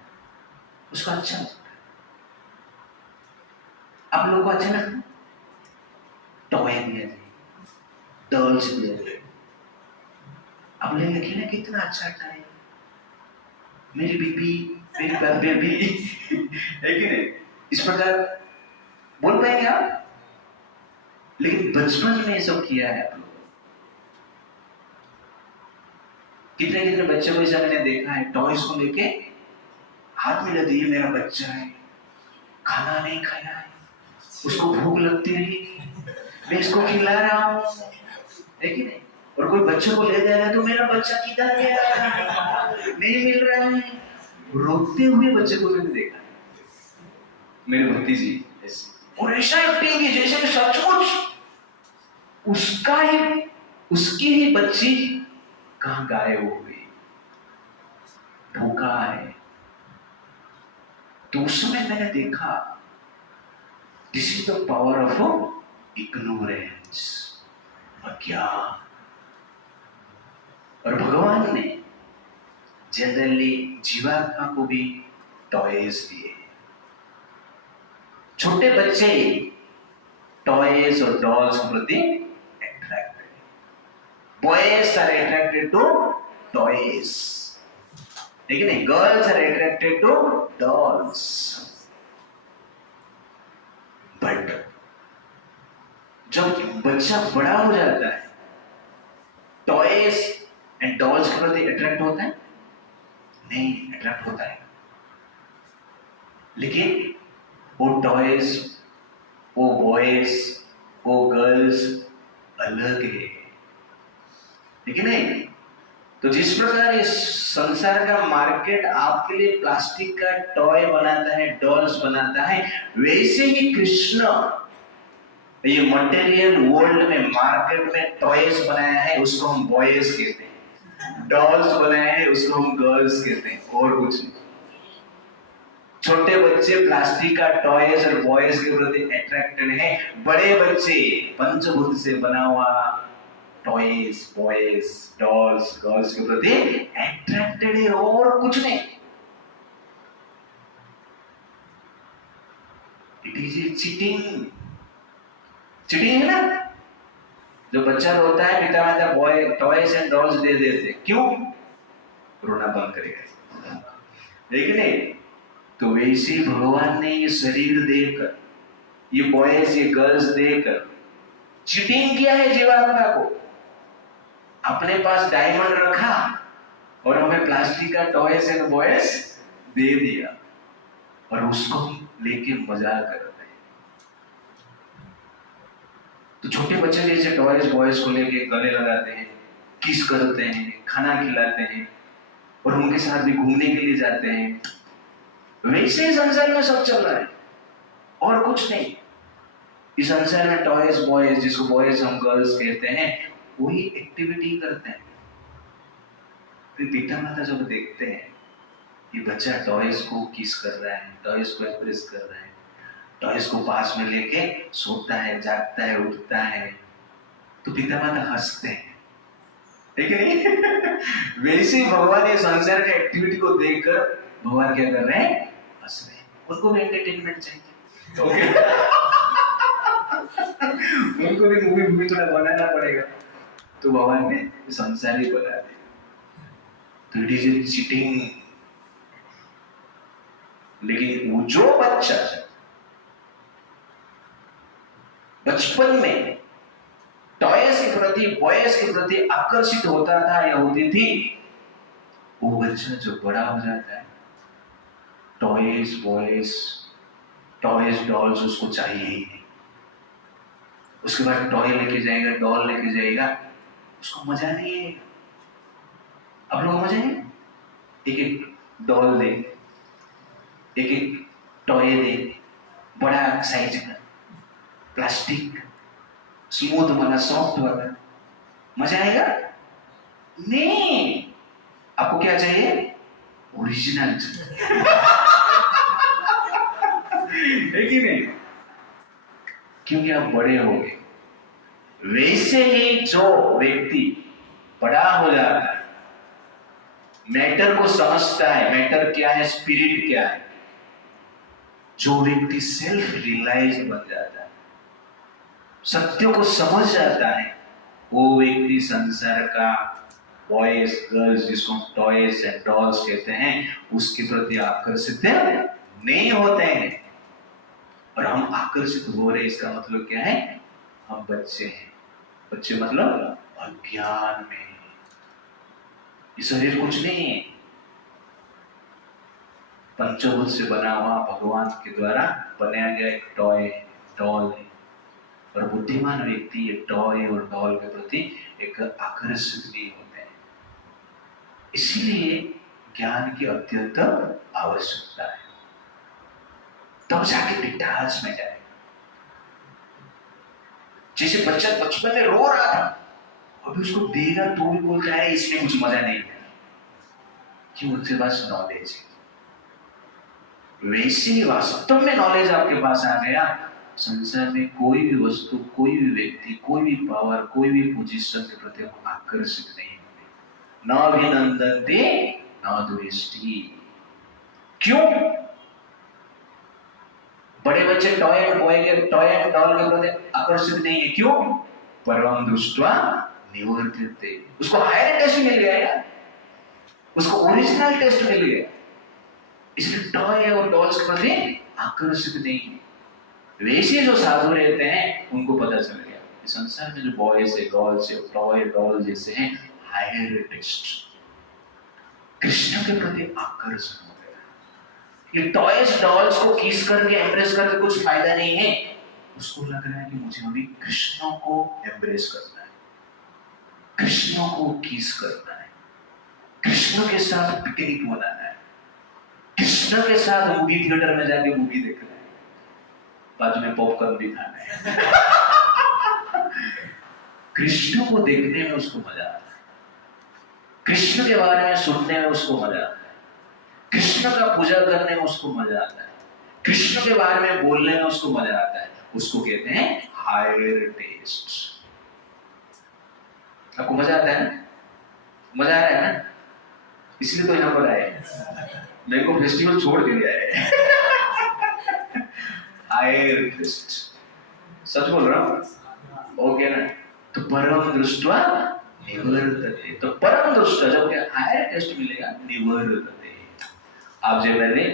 उसको अच्छा लगता है। आप लोगों को अच्छा लगता है? टॉय दिया जाए, डॉल्स दिया जाए, अब लेकिन ना कितना अच्छा टाइम, मेरी बीबी, मेरी बेबी है कि नहीं? इस प्रकार बोल पाएंगे आप? लेकिन बचपन में ये सब किया है आप लोगों। कितने कितने बच्चों को ऐसा मैंने देखा है, टॉयज को लेके हाथ में लगे, ये मेरा बच्चा है, खाना नहीं खाया है, उसको भूख लगती रही, मैं इसको खिला रहा हूँ, है कि नहीं? और कोई बच्चों को ले जा रहा है तो मेरा बच्चा किधर गया, नहीं मिल रहा है, रोते हुए बच्चे को मैंने देखा, मेरे भतीजी ऐसे, और ऐसा एक्टिंग की जैसे कि सचमुच उसकी ही बच्ची कहाँ गायब हो गई, धोखा है। तो उस समय मैंने देखा this is the power of ignorance, अज्ञान। और भगवान ने जनरली जीवात्मा को भी टॉयज दिए। छोटे बच्चे टॉयज और डॉल्स के प्रति attracted, boys are attracted to toys, लेकिन नहीं, girls are attracted to dolls. But जब बच्चा बड़ा हो जाता है, टॉयज एंड डॉल्स के प्रति अट्रैक्ट होता है? नहीं, अट्रैक्ट होता है, लेकिन वो टॉयज, वो बॉयज, वो गर्ल्स अलग है, लेकिन नहीं। तो जिस प्रकार इस संसार का मार्केट आपके लिए प्लास्टिक का टॉय बनाता है, डॉल्स बनाता है, वैसे ही कृष्ण ये मटेरियल वर्ल्ड में मार्केट में टॉयज बनाया है, उसको हम बॉयज कहते हैं, डॉल्स बनाए हैं उसको हम गर्ल्स कहते हैं, और कुछ नहीं। छोटे बच्चे प्लास्टिक का टॉयज और बॉयज के प्रति अट्रैक्टेड हैं, बड़े बच्चे पंचभूत से बना हुआ टॉयज, बॉयज, डॉल्स, गर्ल्स के प्रति अट्रैक्टेड है और कुछ नहीं। It is a cheating. Cheating है ना। जो बच्चा रोता है, पिता माता बॉय टॉयज एंड डॉल्स दे देते, क्यों? रोना बंद करेगा, लेकिन नहीं। तो वैसे भगवान ने ये शरीर देकर, ये बॉयज, ये गर्ल्स देकर चीटिंग किया है जीवात्मा को। अपने पास डायमंड रखा और हमें प्लास्टिक का टॉयज एंड बॉयज दे दिया और उसको लेके मजाक कर रहे हैं। तो छोटे बच्चे जैसे टॉयज बॉयज को लेके गले लगाते हैं, किस करते हैं, खाना खिलाते हैं और उनके साथ भी घूमने के लिए जाते हैं। वैसे ही संसार में सब चल रहा है और कुछ नहीं। इस संसार में टॉयज बॉयज, जिसको बॉयज हम गर्ल्स कहते हैं, वही एक्टिविटी करते हैं। फिर पिता माता जब देखते हैं ये बच्चा टॉयज को किस कर रहा है, टॉयज को एक्सप्रेस कर रहा है, टॉयज को पास में लेके सोता है, जागता है, उठता है, तो पिता माता हंसते हैं, ठीक है नहीं? वैसे भगवान ये संसार के एक्टिविटी को देखकर भगवान क्या कर रहे हैं? हंस रहे हैं। उनको भी एंटरटेनमेंट चाहिए, उनको भी मूवी थोड़ा बनाना पड़ेगा, तो भगवान ने संसार ही बना दिया। तो इट इज ए चीटिंग। लेकिन वो जो बच्चा बचपन में टॉयज के प्रति, बॉयज के प्रति आकर्षित होता था या होती थी, वो बच्चा जो बड़ा हो जाता है, टॉयज बॉयज, टॉयज डॉल्स उसको चाहिए ही नहीं। उसके बाद टॉय लेके जाएगा, डॉल लेके जाएगा, उसको मजा नहीं है। अब लोग मजा है, एक एक डॉल दे, एक एक टॉय दे, बड़ा साइज का, प्लास्टिक, स्मूथ वाला, सॉफ्ट वाला, मजा आएगा नहीं। आपको क्या चाहिए? ओरिजिनल है कि नहीं? क्योंकि आप बड़े हो गए। वैसे ही जो व्यक्ति बड़ा हो जाता है, मैटर को समझता है, मैटर क्या है, स्पिरिट क्या है, जो व्यक्ति सेल्फ रियलाइज बन जाता है, सत्य को समझ जाता है, वो व्यक्ति संसार का बॉयज गर्ल्स, जिसको हम टॉयज एंड डॉल्स कहते हैं, उसके प्रति आकर्षित नहीं होते हैं। और हम आकर्षित हो रहे, इसका मतलब क्या है? हम बच्चे हैं। बच्चे मतलब अज्ञान में। ये शरीर कुछ नहीं है, पंचभूत से बना हुआ भगवान के द्वारा बनाया गया एक टॉय, डॉल है। और बुद्धिमान व्यक्ति ये टॉय और डॉल के प्रति एक आकर्षित नहीं होते हैं। इसीलिए ज्ञान की अत्यंत आवश्यकता है, तब जाके डिटाच में जाए। जैसे बच्चा बचपन में रो रहा था, अभी उसको देगा तो भी बोलता है इसमें मुझे मजा नहीं है, क्यों? उसके पास नॉलेज है। वैसे ही वास्तव में नॉलेज आपके पास आ गया, संसार में कोई भी वस्तु, कोई भी व्यक्ति, कोई भी पावर, कोई भी पोजीशन के प्रति हम आकर्षित नहीं होते। न अभिनंदन्ते न द्वेष्टि। क्यों? बड़े बच्चे टॉय एंड डॉल के प्रति आकर्षित नहीं है, क्यों? परम दृष्ट्वा निवर्तन्ते। उसको हायर टेस्ट मिल गया यार, उसको ओरिजिनल टेस्ट मिल गया, इसलिए टॉय और डॉल्स के प्रति आकर्षित नहीं है। वैसे जो साधु रहते हैं उनको पता चल गया संसार में जो बॉयज है, गर्ल्स है, टॉय डॉल जैसे हैं, हायर टेस्ट, कृष्ण के प्रति आकर्षण हो गया। ये टॉयज डॉल्स को किस करके, एम्ब्रेस करके कुछ फायदा नहीं है। उसको लग रहा है कि मुझे अभी कृष्ण को एम्ब्रेस करना है, कृष्ण को किस करना है, कृष्ण के साथ पिकनिक मनाना है, कृष्ण के साथ मूवी थिएटर में जाके मूवी देखना है, बाजू में पॉपकॉर्न भी खाना है। कृष्ण को देखने में उसको मजा आता है, कृष्ण के बारे में सुनने में उसको मजा आता है, कृष्ण कृष्ण का पूजा करने में उसको मजा आता है, कृष्ण के बारे में बोलने में उसको मजा आता है, उसको कहते हैं हायर टेस्ट। आपको मजा आता है ना? मजा आ रहा है ना? इसलिए तो यहाँ पर आए, मेरे को फेस्टिवल छोड़ के दिया है। हायर टेस्ट, सच बोल रहा हूँ, ओके ना? तो परम दृष्टवा निवर्तते, तो परम दृष्टा जब क्या हायर टेस्ट मिलेगा, निवर्तते। आप जब मैंने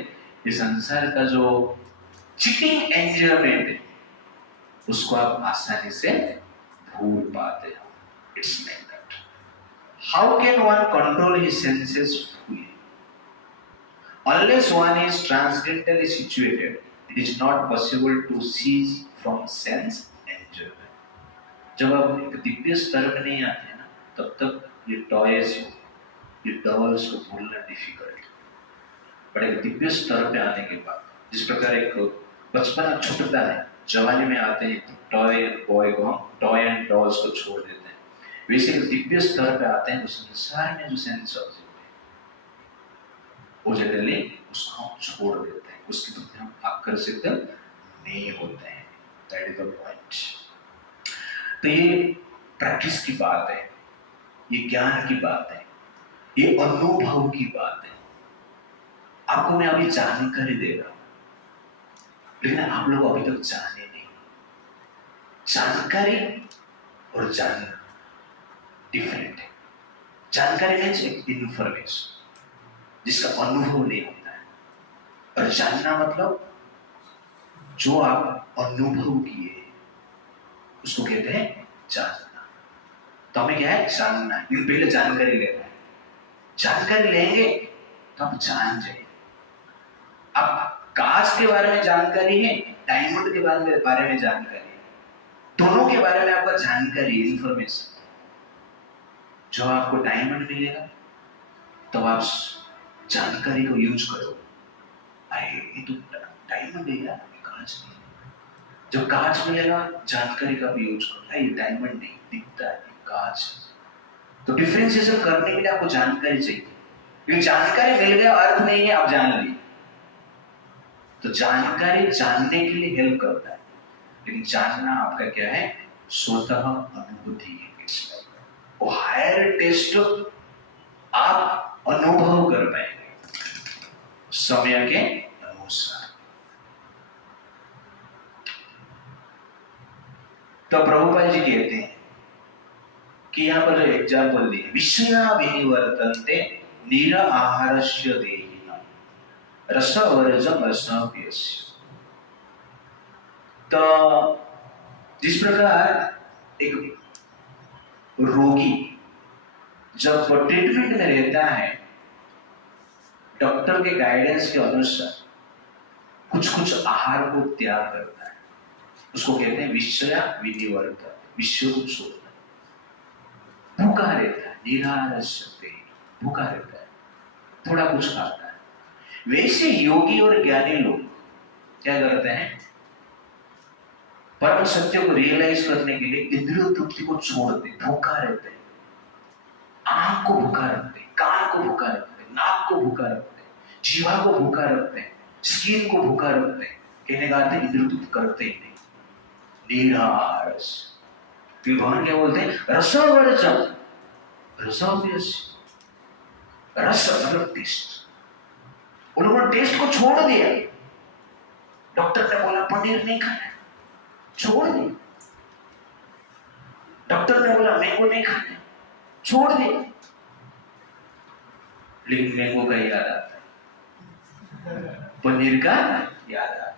इस संसार का जो चीटिंग एंजॉयमेंट है उसको आप आसानी से भूल पाते हो। It's like that. How can one control his senses fully? Unless one is transcendentally situated, it is not possible to cease from sense enjoyment. जब आप एक दिव्य स्तर में नहीं आते हैं ना, तब तक ये टॉयज को, ये डॉल्स को भूलना डिफिकल्ट। पर एक दिव्य स्तर पे आने के बाद, जिस प्रकार एक बचपन छूटता है, जवानी में आते हैं तो टॉय बॉय को हम टॉय एंड डॉल्स को छोड़ देते हैं, वैसे एक दिव्य स्तर पे आते हैं तो संसार में जो सेंस ऑब्जेक्ट वो जनरली उसको हम छोड़ देते हैं, उसके प्रति हम आकर्षित नहीं होते हैं। That is the point. तो ये प्रैक्टिस की बात है, ये ज्ञान की बात है, ये अनुभव की बात है। आपको मैं अभी जानकारी दे रहा हूं, लेकिन आप लोग अभी तक जाने नहीं। जानकारी और जानना डिफरेंट है। जानकारी मीन्स इंफॉर्मेशन जिसका अनुभव नहीं होता है, और जानना मतलब जो आप अनुभव किए उसको कहते हैं जानना। तो हमें क्या है? जानना है। पहले जानकारी लेना है, जानकारी लेंगे तो आप जान जाएंगे। अब कांच के बारे में जानकारी है, डायमंड के बारे में जानकारी है, दोनों के बारे में आपका जानकारी, इंफॉर्मेशन। जो आपको डायमंड मिलेगा तो आप जानकारी को यूज करो, अरे ये तो डायमंड है यार, कांच नहीं। जब कांच मिलेगा जानकारी का भी यूज करो, ये डायमंड नहीं दिखता है, कांच। तो डिफरेंशिएशन करने के लिए आपको जानकारी चाहिए, लेकिन जानकारी मिल गया अर्थ नहीं है आप जान लिए। तो जानकारी जानने के लिए हेल्प करता है, लेकिन जानना आपका क्या है? स्वतः अनुभूति है। वो हायर टेस्ट आप अनुभव कर पाएंगे समय के अनुसार। तो प्रभुपाद जी कहते हैं कि यहाँ पर जो एग्जाम्पल दिए, विषया विनिवर्तन्ते नीर आहारस्य देहिनां रसवर्जम रसोऽप्यस्य। तो जिस प्रकार एक रोगी जब ट्रीटमेंट में रहता है, डॉक्टर के गाइडेंस के अनुसार कुछ कुछ आहार को त्याग करता है, उसको कहते हैं विषया विनिवर्तन, विषय को छोड़ना। भूखा रहता है, निराहारस्य, भूखा रहता है, थोड़ा कुछ खाता है। वैसे योगी और ज्ञानी लोग क्या करते हैं? परम सत्य को रियलाइज करने के लिए इंद्रिय तृप्ति को छोड़ दे, भूखा रहते हैं, आंख को भूखा रखते हैं, कान को भूखा रखते हैं, नाक को भूखा रखते हैं, जीवा को भूखा रखते हैं, स्किन को भूखा रखते हैं। कहने का अर्थ इंद्रिय तृप्ति करते ही नहीं, निराहारस। फिर भगवान क्या बोलते हैं? रसवर्जम रसोऽप्यस्य। रस मतलब टेस्ट। उन्होंने टेस्ट को छोड़ दिया। डॉक्टर ने बोला पनीर नहीं खाना, छोड़ दिया। डॉक्टर ने बोला मैंगो नहीं खाना, छोड़ दिया। लेकिन मैंगो का याद आता है, पनीर का याद आता है।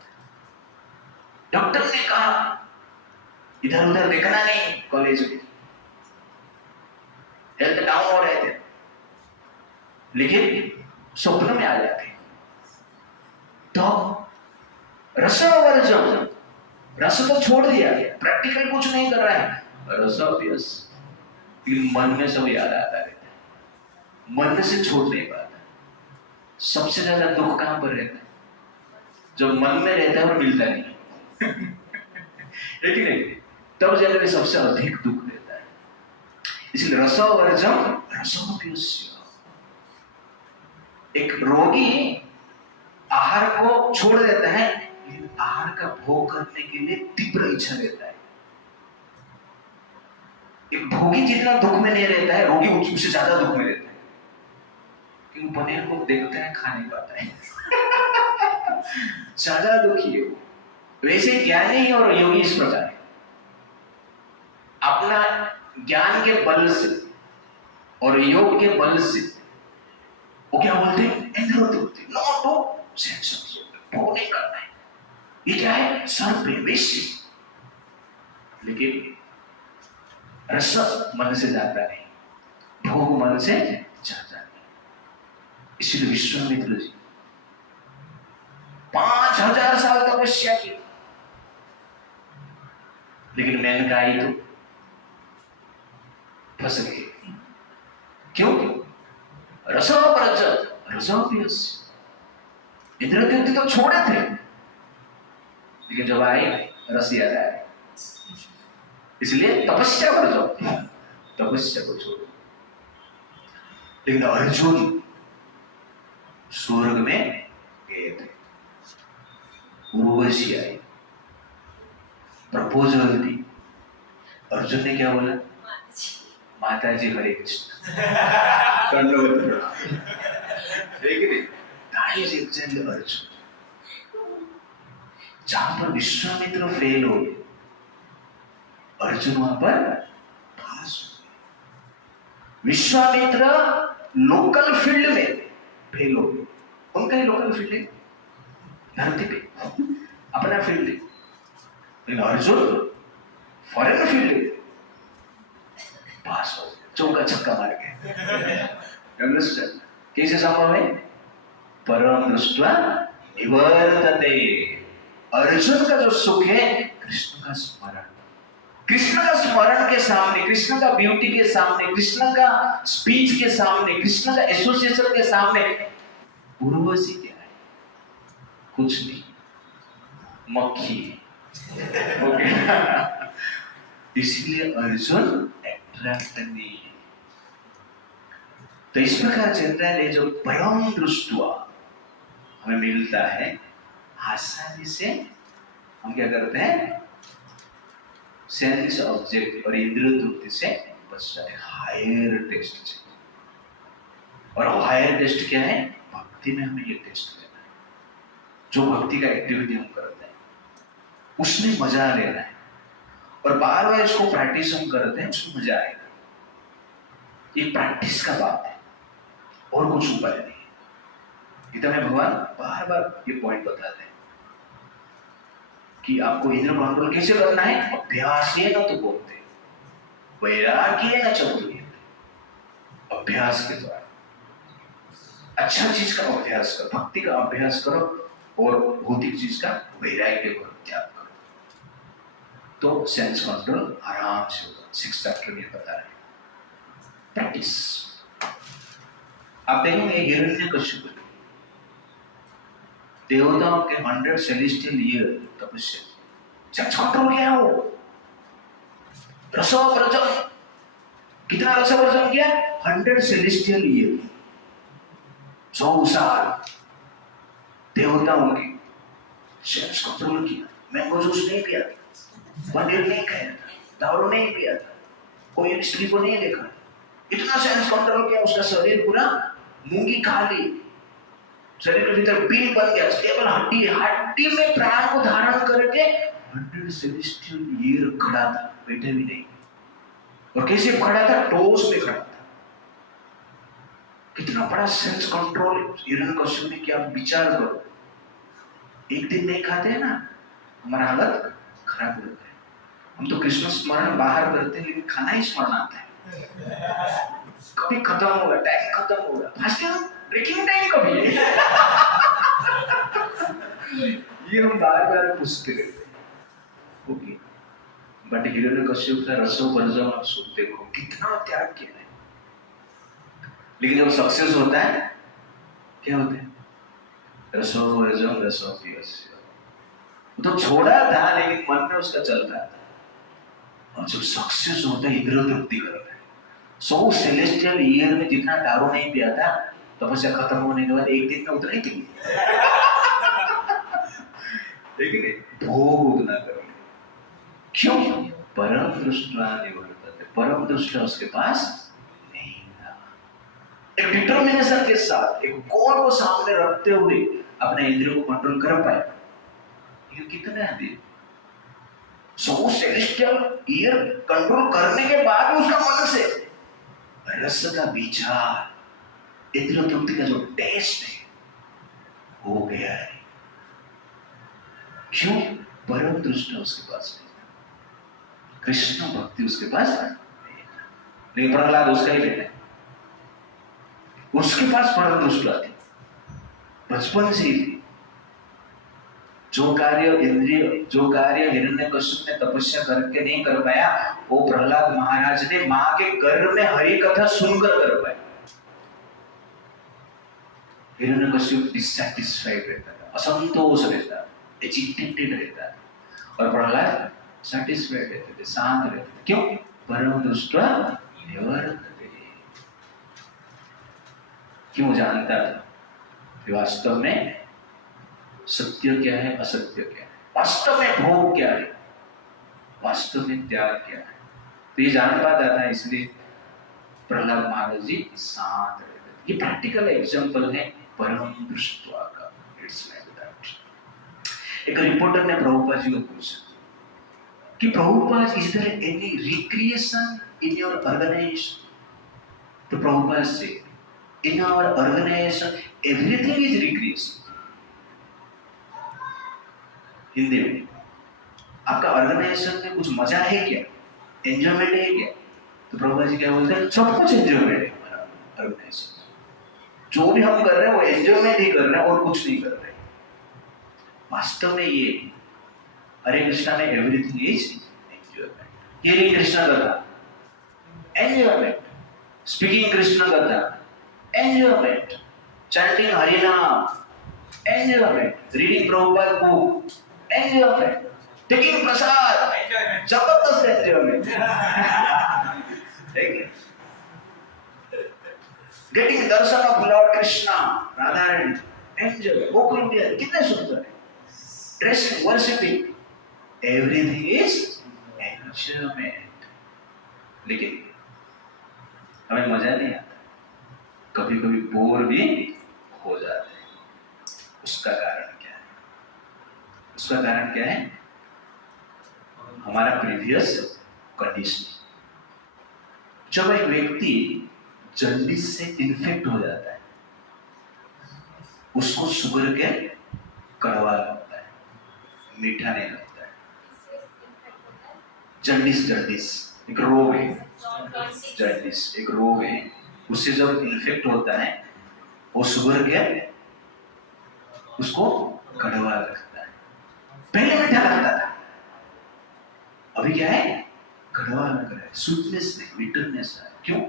डॉक्टर ने कहा इधर उधर देखना नहीं, कॉलेज में हेल्थ डाउन हो रहे थे, लेकिन स्वप्न में आ जाते। तो रसवर्जम, रस तो छोड़ दिया, प्रैक्टिकल कुछ नहीं कर रहा है, रसोऽप्यस, लेकिन मन में सब याद आता रहता है, मन में से छोड़ नहीं पाता। सबसे ज्यादा दुख कहां पर रहता है? जो मन में रहता है और मिलता नहीं। लेकिन नहीं, तब जाकर सबसे अधिक दुख देता है। इसलिए रसवर्जम रसोऽप्यस्य। एक रोगी आहार को छोड़ देता है, लेकिन आहार का भोग करने के लिए तीव्र इच्छा रहता है। एक भोगी जितना दुख में नहीं रहता है, रोगी उससे ज्यादा दुख में रहता है, क्योंकि पनीर को देखता है, खा नहीं पाता है। ज्यादा दुखी है वो। वैसे ज्ञानी और योगी इस प्रकार है, अपना ज्ञान के बल से और योग के बल से वो क्या बोलते हैं, इंद्रिय तृप्ति, नो टू सेंस, भोग नहीं करना है। ये क्या है, सर्वप्रवेशी। लेकिन रस मन से जाता नहीं, भोग मन से जाता नहीं। इसलिए विश्वामित्र जी 5000 साल तपस्या की, लेकिन मेनकाई तो फंस गई। क्यों? रसोपियस इंद्रिय तृप्ति तो छोड़े थे, लेकिन जब आए रस याद आया, इसलिए तपस्या कर जाओ, तपस्या को छोड़ो। लेकिन अर्जुन स्वर्ग में गए थे, उर्वशी आई, प्रपोजल दी। अर्जुन ने क्या बोला, माता जी हरे कृष्ण, अर्जुन। जहां पर विश्वामित्र फेल हो गए, अर्जुन वहां पर पास हो गए। विश्वामित्र लोकल फील्ड में फेल हो गए, उनका ही लोकल फील्ड है, धरती पे अपना फील्ड है, लेकिन अर्जुन फॉरेन फील्ड है, पास हो गए, चौका छक्का मार के। कैसे संभव है? परम दृष्ट्वा निवर्तते। अर्जुन का जो सुख है कृष्ण का स्मरण, कृष्ण का स्मरण के सामने, कृष्ण का ब्यूटी के सामने, कृष्ण का स्पीच के सामने, कृष्ण का एसोसिएशन के सामने उर्वशी क्या है? कुछ नहीं, मक्खी। इसलिए अर्जुन अट्रैक्ट नहीं है। तो इस प्रकार चलता है, जो परम दृष्टवा हमें मिलता है, आसानी से हम क्या करते हैं, सेंस ऑब्जेक्ट और इंद्रिय तृप्ति से बच जाए। हायर टेस्ट चाहिए, और हायर टेस्ट क्या है? भक्ति में हमें ये टेस्ट लेना है। जो भक्ति का एक्टिविटी हम करते हैं उसमें मजा लेना है, और बार बार इसको प्रैक्टिस हम करते हैं, उसमें मजा आएगा। ये प्रैक्टिस का बात है, और कुछ उपाय नहीं है। इतना भगवान बार बार ये पॉइंट बताते हैं कि आपको इंद्रिय कंट्रोल कैसे करना है। अभ्यास न तो बोलते, वैराग्य न चतुर्य, अभ्यास के द्वारा। अच्छा चीज का अभ्यास करो, भक्ति का अभ्यास करो, और भौतिक चीज का वैराग्य करो, त्याग करो, तो सेंस कंट्रोल आराम से होगा। 6 चैप्टर में बता रहे हैं, प्रैक्टिस। आप देखेंगे हिरण्यकश्यप देवताओं के 100 सेलेस्टियल ईयर तपस्या, सेंस कंट्रोल किया हो, रसोवर्जन, कितना रसोवर्जन किया? 100 सेलेस्टियल ईयर, 100 साल देवताओं की सेंस कंट्रोल किया। मैंगो जूस नहीं पिया, पनीर नहीं खाया, दारू नहीं पिया था, कोई स्त्री को नहीं देखा, इतना सेंस कंट्रोल किया। उसका शरीर पूरा मूंगी खा ली, शरीर के भीतर बीन बन गया, केवल हड्डी, हड्डी में प्राण को धारण करके 100 सेलेस्टियल ईयर खड़ा था, बैठे भी नहीं। और कैसे खड़ा था? टोस में खड़ा था। कितना बड़ा सेंस कंट्रोल हिरण्यकश्यप ने किया, विचार करो। एक दिन नहीं खाते हैं ना, हमारा हालत खराब हो जाता है। हम तो कृष्ण स्मरण बाहर करते हैं, लेकिन खाना ही स्मरण आता है। कभी खत्म होगा, टाइम खत्म होगा, फास्टिंग ब्रेकिंग टाइम कभी है। ये हम बार बार पूछते रहते हैं। ओके, बट हिरण्यकश्यप का रसोवर्जन आप सुनते हो, कितना त्याग किया है। लेकिन जब सक्सेस होता है, क्या होता है? रसोवर्जन रसोपियस्य। वो तो छोड़ा था, लेकिन मन में उसका चलता था। और जब सक्सेस होता है, इंद्रिय तृप्ति करता है। 100 सेलेस्टियल ईयर में जितना दारू नहीं पिया था, तपस्या खत्म होने के बाद एक दिन में उतना ही पी लिया। लेकिन भोग न कर ले। क्यों? परम दृष्टा निवर्तते, परम दृष्टा उसके पास नहीं था। एक डिटर्मिनेशन के साथ, एक गोल को सामने रखते हुए अपने इंद्रियों को कंट्रोल कर पाए। ये कितने आदि सो सेलेस्टियल ईयर कंट्रोल करने के बाद उसका मन से रस का विचार, इंद्रिय तृप्ति का जो टेस्ट है हो गया है। क्यों? परम दृष्टा उसके पास नहीं था, कृष्ण भक्ति उसके पास नहीं था। लेकिन प्रहलाद उसका ही बेटा है, उसके पास परम दृष्टा थी बचपन से ही। जो कार्य हिरण्यकश्यप ने तपस्या करके नहीं कर पाया, वो प्रहलाद महाराज ने मां के गर्भ में हरि कथा सुनकर कर पाया। हिरण्यकश्यप डिससैटिस्फाइड रहता था, असंतोष रहता, एजिटेटेड रहता, और प्रहलाद सैटिस्फाइड रहते थे, शांत रहते थे। क्यों? परम दृष्टा निवर्तते। क्यों? जानता था कि वास्तव में सत्य क्या है, असत्य क्या है, वास्तव में भोग क्या है, वास्तव में त्याग क्या है। तो ये जान पाता था, इसलिए प्रहलाद महाराज जी शांत रहते थे। ये प्रैक्टिकल एग्जांपल है परम दृष्टा का। It's like that. एक रिपोर्टर ने प्रभुपाद जी को पूछा कि Prabhupada, is there any recreation in your organization? तो प्रभुपाद से, in our organization everything is recreation. Hindi में, आपका ऑर्गेनाइजेशन में कुछ मजा है क्या, एंजॉयमेंट है क्या? तो प्रभुपाद जी क्या बोलते हैं? सब कुछ एंजॉयमेंट है हमारा ऑर्गेनाइजेशन। जो भी हम कर रहे हैं वो एंजॉयमेंट ही कर रहे हैं और कुछ नहीं कर रहे। वास्तव में ये हरे कृष्णा में everything is enjoyment. Hearing Krishna katha enjoyment, speaking Krishna katha enjoyment, chanting Hari naam enjoyment, reading Prabhupada book enjoyment, taking prasad जबरदस्त enjoyment, getting darshan of lord Krishna, Radha Rani enjoy, Gokul Vihar कितने सुंदर है, dressing, worshipping, everything is enjoyment. लेकिन हमें मजा नहीं आता, कभी कभी बोर भी हो जाते हैं। उसका कारण क्या है? उसका कारण क्या है? हमारा प्रीवियस कंडीशन। जब एक व्यक्ति जल्दीज से इन्फेक्ट हो जाता है, उसको शुगर के कड़वा लगता है, मीठा नहीं लगता है। जल्दीज एक रोग है, जल्दीज एक रोग है। उससे जब इन्फेक्ट होता है, वो शुगर के उसको कड़वा लगता है। पहले मीठा लगता था, अभी क्या है? कड़वा लग रहा है, स्वीटनेस नहीं, बिटरनेस है। क्यों?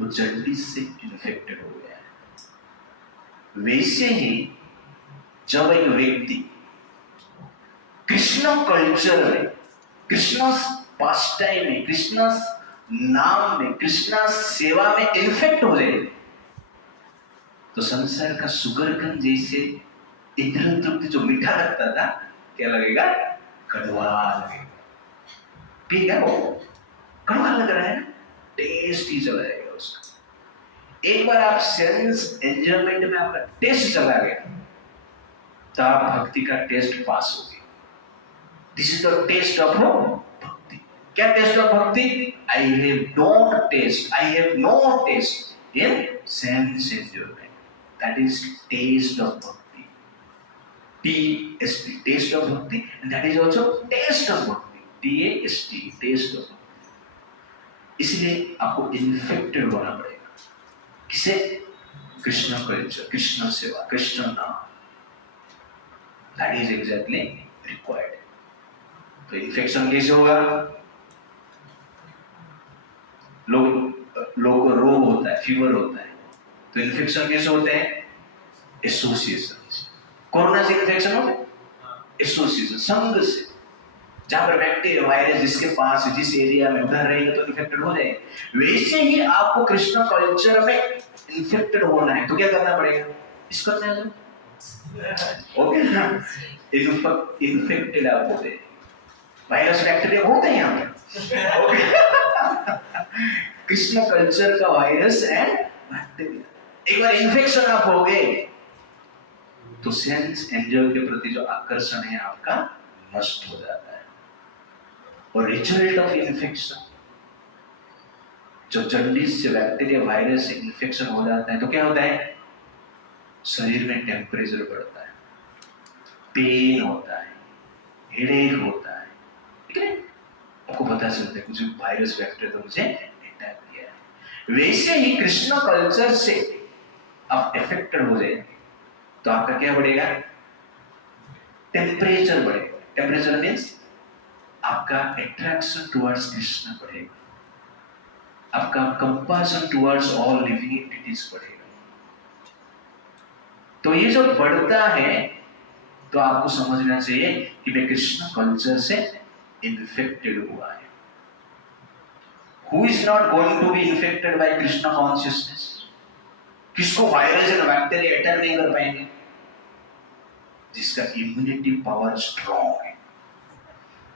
वो जल्दी से इन्फेक्टेड हो गया है। वैसे ही जब एक व्यक्ति कृष्ण कल्चर में, कृष्ण पास्टाइम में, कृष्ण नाम में, कृष्ण सेवा में इन्फेक्ट हो जाए, तो संसार का सुगरकन जैसे इंद्रिय तृप्ति जो मीठा लगता था, क्या लगेगा? कड़वा लगेगा। ठीक है, वो कड़वा लग रहा है ना, टेस्ट ही चला जाएगा उसका। एक बार आप सेंस एंजॉयमेंट में आपका टेस्ट चला गया, तो आप भक्ति का टेस्ट पास हो गया। This is the test of bhakti. क्या test of bhakti? I have don't test, I have no test in sense enjoyment. That is test of bhakti, TST, test of bhakti, and that is also test of bhakti, TAST, test of bhakti. इसलिए आपको infected होना पड़ेगा। किसे? Krishna culture, Krishna सेवा, कृष्ण नाम। That is exactly required. तो infection कैसे होगा? लोग को रोग होता है, फीवर होता है, तो इन्फेक्शन कैसे होते हैं? एसोसिएशन। कोरोना से इन्फेक्शन होता है एसोसिएशन, संग से। जहां पर बैक्टीरिया, वायरस जिसके पास, जिस एरिया में उधर रहेगा तो इन्फेक्टेड हो जाएगा। वैसे ही आपको कृष्ण कल्चर में इन्फेक्टेड होना है तो क्या करना पड़ेगा? इसको करना है, ओके ना, इन्फेक्टेड आप होते हैं, वायरस बैक्टीरिया होते हैं यहाँ पे, ओके। कृष्ण कल्चर का वायरस एंड बैक्टीरिया, एक बार इन्फेक्शन आप हो गए तो सेंस एंजल के प्रति जो आकर्षण है आपका नष्ट हो जाता है। और रिजल्ट ऑफ इन्फेक्शन, जो जन्डिस से बैक्टीरिया वायरस से इन्फेक्शन हो जाता है तो क्या होता है, शरीर में टेम्परेचर बढ़ता है, पेन होता है, हेडेक होता है, ठीक है, आपको पता चलता है मुझे वायरस बैक्टीरिया तो मुझे अटैक किया है। वैसे ही कृष्ण कल्चर से आप अफेक्टेड हो जाए तो आपका क्या बढ़ेगा, टेम्परेचर बढ़ेगा। टेम्परेचर मीन्स आपका अट्रैक्शन टुवर्ड्स कृष्ण बढ़ेगा, आपका compassion towards all living entities बढ़ेगा। तो ये जो बढ़ता है तो आपको समझना चाहिए कि मैं कृष्ण कल्चर से इन्फेक्टेड हुआ है। Who is not going to be infected by Krishna consciousness? किसको वायरस या बैक्टीरिया अटैक नहीं कर पाएंगे? जिसका इम्यूनिटी पावर स्ट्रॉन्ग है,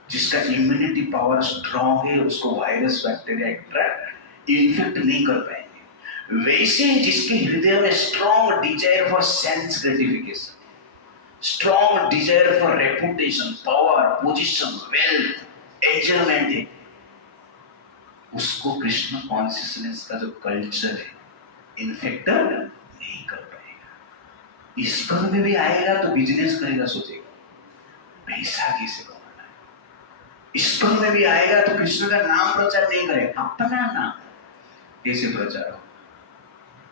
जिसका इम्यूनिटी पावर स्ट्रॉन्ग है उसको वायरस बैक्टीरिया अटैक इन्फेक्ट नहीं कर पाएंगे। वैसे ही जिसके हृदय में strong desire for sense gratification, strong desire for reputation, power, position, wealth, enjoyment है, उसको कृष्ण कॉन्शियसनेस का जो कल्चर है इन्फेक्ट नहीं कर पाएगा। इस कर्म में भी आएगा तो बिजनेस करेगा, सोचेगा पैसा कैसे कमाना है। इस कर्म में भी आएगा तो कृष्ण का नाम प्रचार नहीं करेगा, अपना नाम कैसे प्रचार हो।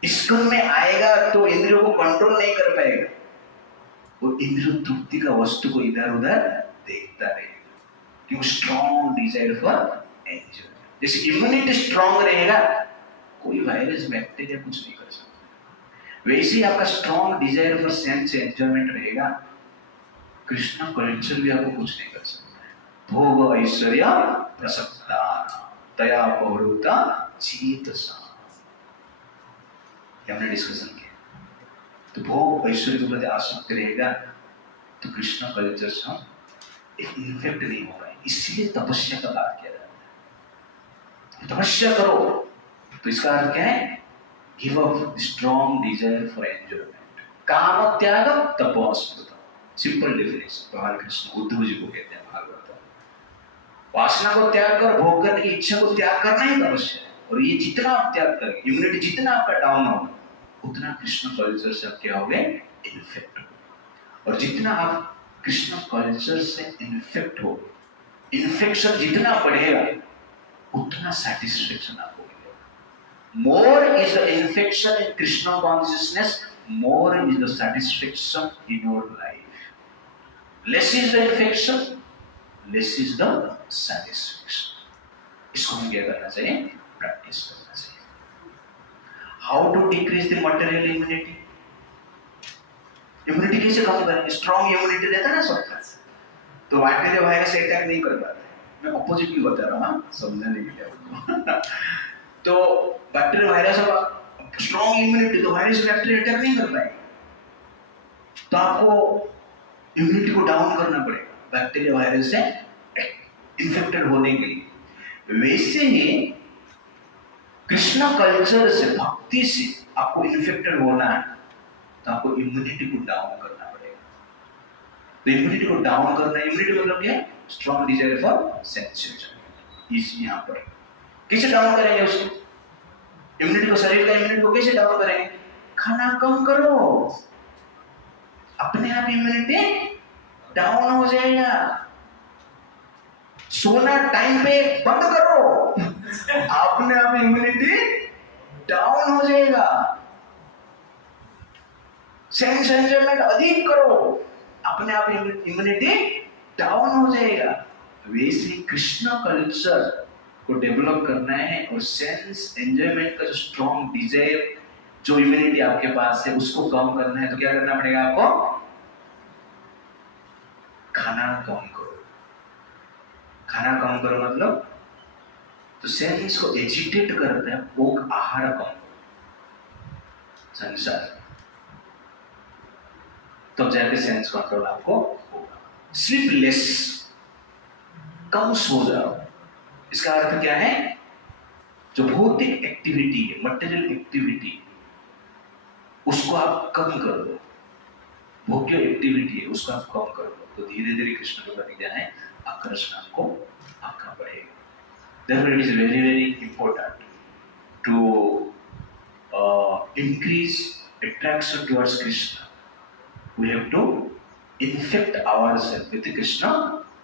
इस कर्म में आएगा तो इंद्रियों को कंट्रोल नहीं कर पाएगा, वो इंद्रिय तृप्ति का वस्तु को इधर उधर देखता रहेगा, क्यों, स्ट्रॉन्ग डिजायर फॉर एंजॉयमेंट। जैसे इम्यूनिटी स्ट्रॉन्ग रहेगा कोई वायरस बैक्टीरिया कुछ नहीं कर सकता, वैसे ही आपका strong desire for sense enjoyment रहेगा, कृष्ण कल्चर भी आपको कुछ नहीं कर सकता है। भोग ऐश्वर्य प्रसक्ता तया पौरुता चेतसा, हमने डिस्कशन किया। तो भोग ऐश्वर्य के प्रति आसक्त रहेगा तो कृष्ण कल्चर से इन्फेक्ट नहीं हो पाएंगे। इसलिए तपस्या का बात किया जाता है, तपस्या करो। तो इसका अर्थ क्या है, give up strong desire for enjoyment, काम त्याग तपोस्मृत। सिंपल डेफिनेशन भगवान कृष्ण उद्धव जी को कहते हैं भागवत। वासना को त्याग कर भोग करने की इच्छा को त्याग करना ही तपस्या है। और ये जितना आप त्याग करेंगे, इम्यूनिटी जितना आपका डाउन होगा उतना कृष्ण कल्चर से आप क्या होंगे, इन्फेक्ट हो। और जितना आप कृष्ण कल्चर से इन्फेक्ट हो, इन्फेक्शन जितना बढ़ेगा उतना सेटिस्फेक्शन आपको मिलेगा। More is the infection in Krishna consciousness, more is the satisfaction in your life. Less is the infection, less is the satisfaction. इसको हमें क्या करना चाहिए, प्रैक्टिस करना चाहिए। How to decrease the material immunity, immunity कैसे कम करेंगे। स्ट्रॉन्ग इम्यूनिटी रहता है ना सबका, तो बैक्टीरिया वायरस अटैक नहीं कर पाता है। मैं ऑपोजिट भी बता रहा हूँ समझने के लिए। तो बैक्टीरिया वायरस स्ट्रॉन्ग इम्यूनिटी, तो वायरस बैक्टीरिया अटैक नहीं कर पाएगा, तो आपको इम्यूनिटी को डाउन करना पड़ेगा बैक्टीरिया वायरस से इन्फेक्टेड होने के लिए। वैसे ही कृष्ण कल्चर से, भक्ति से आपको इन्फेक्टेड होना है तो आपको इम्यूनिटी को डाउन करना पड़ेगा। तो इम्यूनिटी को डाउन करना, इम्यूनिटी मतलब क्या है, स्ट्रॉन्ग डिजायर फॉर सेंसेशन। इस यहाँ पर कैसे डाउन करेंगे उसको, इम्यूनिटी को, शरीर का इम्यूनिटी को कैसे डाउन करेंगे, खाना कम करो, अपने आप इम्यूनिटी डाउन हो जाएगा। सोना टाइम पे बंद करो, अपने आप इम्यूनिटी डाउन हो जाएगा। सेंस एंजॉयमेंट अधिक करो, अपने आप इम्यूनिटी डाउन हो जाएगा। वैसे कृष्ण कल्चर को डेवलप करना है और सेंस एंजॉयमेंट का जो स्ट्रॉन्ग डिजायर, जो इम्यूनिटी आपके पास है उसको कम करना है तो क्या करना पड़ेगा आपको, खाना कम करो। खाना कम करो मतलब तो सेंस को एजिटेट करता है, भोग आहार कम करो। संसार तो जाके सेंस कंट्रोल आपको होगा। स्लीपलेस, कम सो जाओ, इसका अर्थ क्या है? जो भौतिक एक्टिविटी है, मटेरियल एक्टिविटी, उसको आप कम कर दो। भौतिक एक्टिविटी है उसको आप कम कर दो, तो धीरे धीरे कृष्ण के प्रति क्या है, आकर्षण आपको आपका बढ़ेगा। Therefore, it is very very important to increase attraction towards Krishna. We have to infect ourselves with the Krishna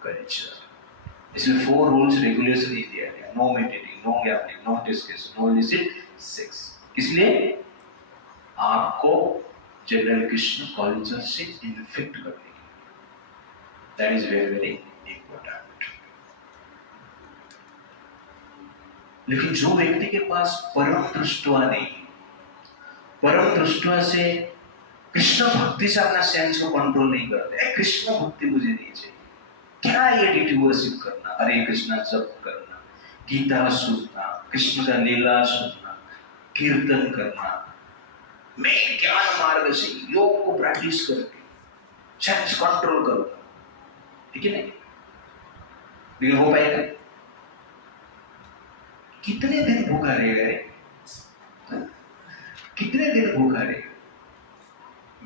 culture. इसलिए 4 rules regulation is there. No meditating, no gambling, no discussion, no illicit sex. इसलिए आपको general Krishna culture से infect करने की, that is very very important. लेकिन जो व्यक्ति के पास परम दृष्टवा नहीं, परम दृष्टवा से कृष्ण भक्ति से अपना सेंस को कंट्रोल नहीं करते, कृष्ण भक्ति मुझे नहीं चाहिए, क्या ये डिटी वर्शिप करना, अरे कृष्णा जप करना, गीता सुनना, कृष्ण का लीला सुनना, कीर्तन करना, मैं ज्ञान मार्ग से योग को प्रैक्टिस करके सेंस कंट्रोल करूंगा, ठीक है नहीं? लेकिन हो पाएगा? कितने दिन भूखा रहेगा? कितने दिन भूखा रहेगा?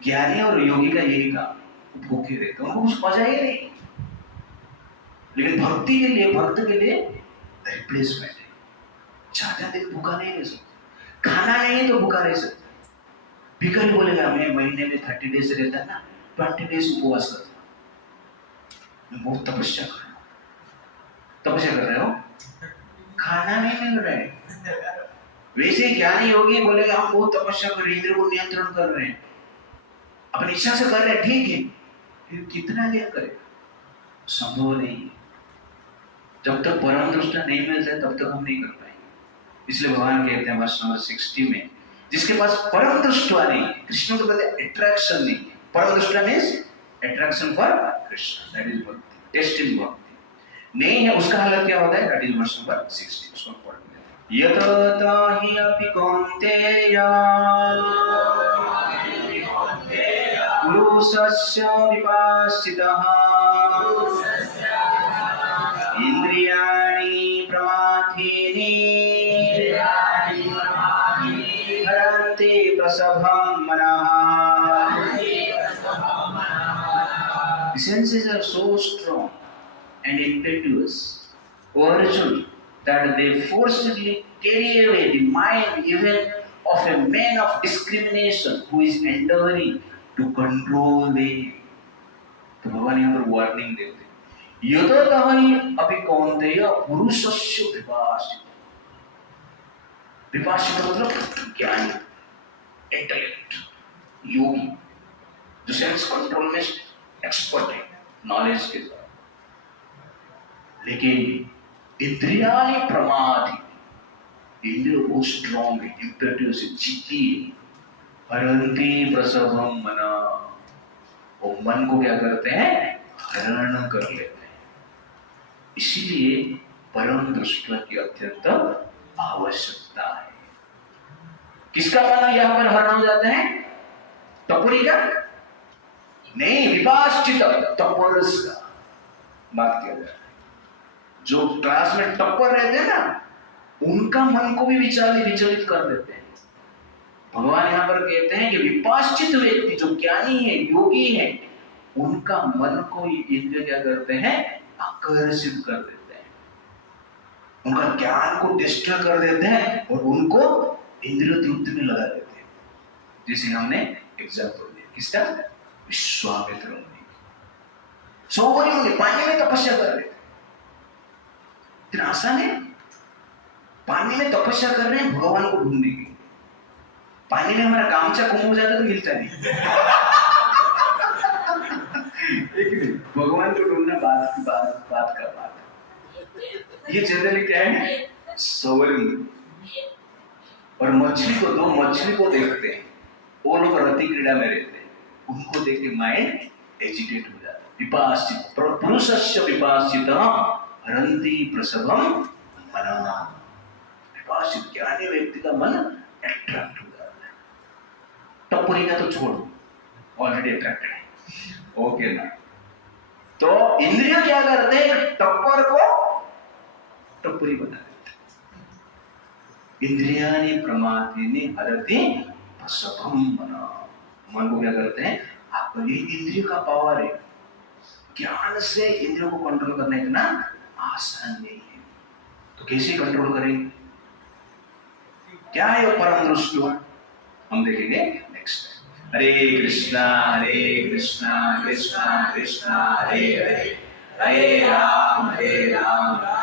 ज्ञानी और योगी का यही काम, भूखे रहते हैं, उनको कुछ मजा ही नहीं। लेकिन भक्ति के लिए, भक्त के लिए रिप्लेसमेंट है। ज्यादा दिन भूखा नहीं रह सकता, खाना नहीं तो भूखा रह सकता। भिखारी बोलेगा मैं महीने में 30 डेज रहता है ना, 20 डेज उपवास करता हूं, मैं बहुत तपस्या कर रहा हूं। तपस्या कर रहे हो, खाना नहीं मिल रहा है। वैसे ज्ञानी योगी बोलेगा हम बहुत तपस्या कर रहे हैं, इंद्र को नियंत्रण कर रहे हैं, अपनी इच्छा से कर रहे हैं, ठीक है, फिर कितना देर करेगा? संभव नहीं। जब तक परम दृष्टा नहीं मिलता है तब तक हम नहीं कर पाएंगे। इसलिए भगवान कहते हैं वर्ष नंबर 60 में, जिसके पास परम दृष्टवा नहीं, कृष्ण के प्रति अट्रैक्शन नहीं, परम दृष्टा means attraction for Krishna, that is भक्ति, टेस्ट इन भक्ति नहीं है, उसका हालत क्या होता है? दैट इज वर्ष नंबर 60, उसको पढ़ लेते हैं। यतताहि अपि कौन्तेय पुरुषस्य विपाश्चितः इंद्रियाणि प्रमाथीनि हरन्ति प्रसभं मनः। The senses are so strong and impetuous, O Arjuna, that they forcibly carry away the mind even of a man of discrimination who is endeavoring to control them. तो भगवान यहाँ पर वार्निंग देते हैं, यतताहि अपि कौन्तेय पुरुषस्य विपाश्चितः। विपाश्चित मतलब ज्ञानी, इंटेलेक्ट, योगी, जो सेंस कंट्रोल में एक्सपर्ट है, नॉलेज के साथ। लेकिन इंद्रियाणि प्रमाथि, इंद्रिय बहुत स्ट्रॉन्ग है, इम्पेटियस है, जिद्दी है, हरन्ति प्रसभं मनः, वो मन को क्या करते हैं? हरण कर लेते हैं। इसीलिए परम दृष्टि की अत्यंत आवश्यकता है। किसका मन यहाँ पर हरण हो जाते हैं? टपोरी का नहीं, विपाश्चित टपोरस का बात किया जाए। जो क्लास में टप्पर रहते हैं ना, उनका मन को भी विचलित कर देते हैं। भगवान यहाँ पर कहते हैं कि विपाश्चित व्यक्ति जो ज्ञानी है, योगी है, उनका मन को इंद्रिय क्या करते हैं? आकर्षित कर देते हैं, उनका ज्ञान को डिस्ट्रॉय कर देते हैं और उनको इंद्रिय तृप्ति में लगा देते हैं। जैसे हमने एग्जाम्पल दिया, किसका? विश्वामित्र मुनि। 100 मुनि पानी में तपस्या कर रहे थे, इतना आसान है? पानी में तपस्या कर रहे हैं भगवान को ढूंढने की। पानी में हमारा गामछा गुम हो जाता तो मिलता नहीं। भगवान को ढूंढना बात का बात। ये जनरली क्या है? सवरिंग। और मछली को दो, मछली को देखते हैं, वो लोग रति क्रीड़ा में रहते हैं, उनको देख के माइंड एजिटेट हो जाता है। विपाश्चित पुरुषस्य विपाश्चितः हरन्ति प्रसभं मनः। विपाश्चित ज्ञानी व्यक्ति का मन अट्रैक्ट हो जाता है। टप्परी का तो छोड़ो, ऑलरेडी अट्रैक्टेड है, ओके ना। तो इंद्रिय क्या करते हैं? टप्पर को टप्परी बना देते। इंद्रियानि प्रमाथीनि हरति पशुभम मना। मन को क्या करते हैं? आपको ये इंद्रिय का पावर है। ज्ञान से इंद्रियों को कंट्रोल करना इतना आसान नहीं है। तो कैसे कंट्रोल करेंगे? क्या है परम दृष्टि? हम देखेंगे नेक्स्ट। हरे कृष्णा कृष्णा कृष्णा कृष्णा हरे हरे, हरे राम राम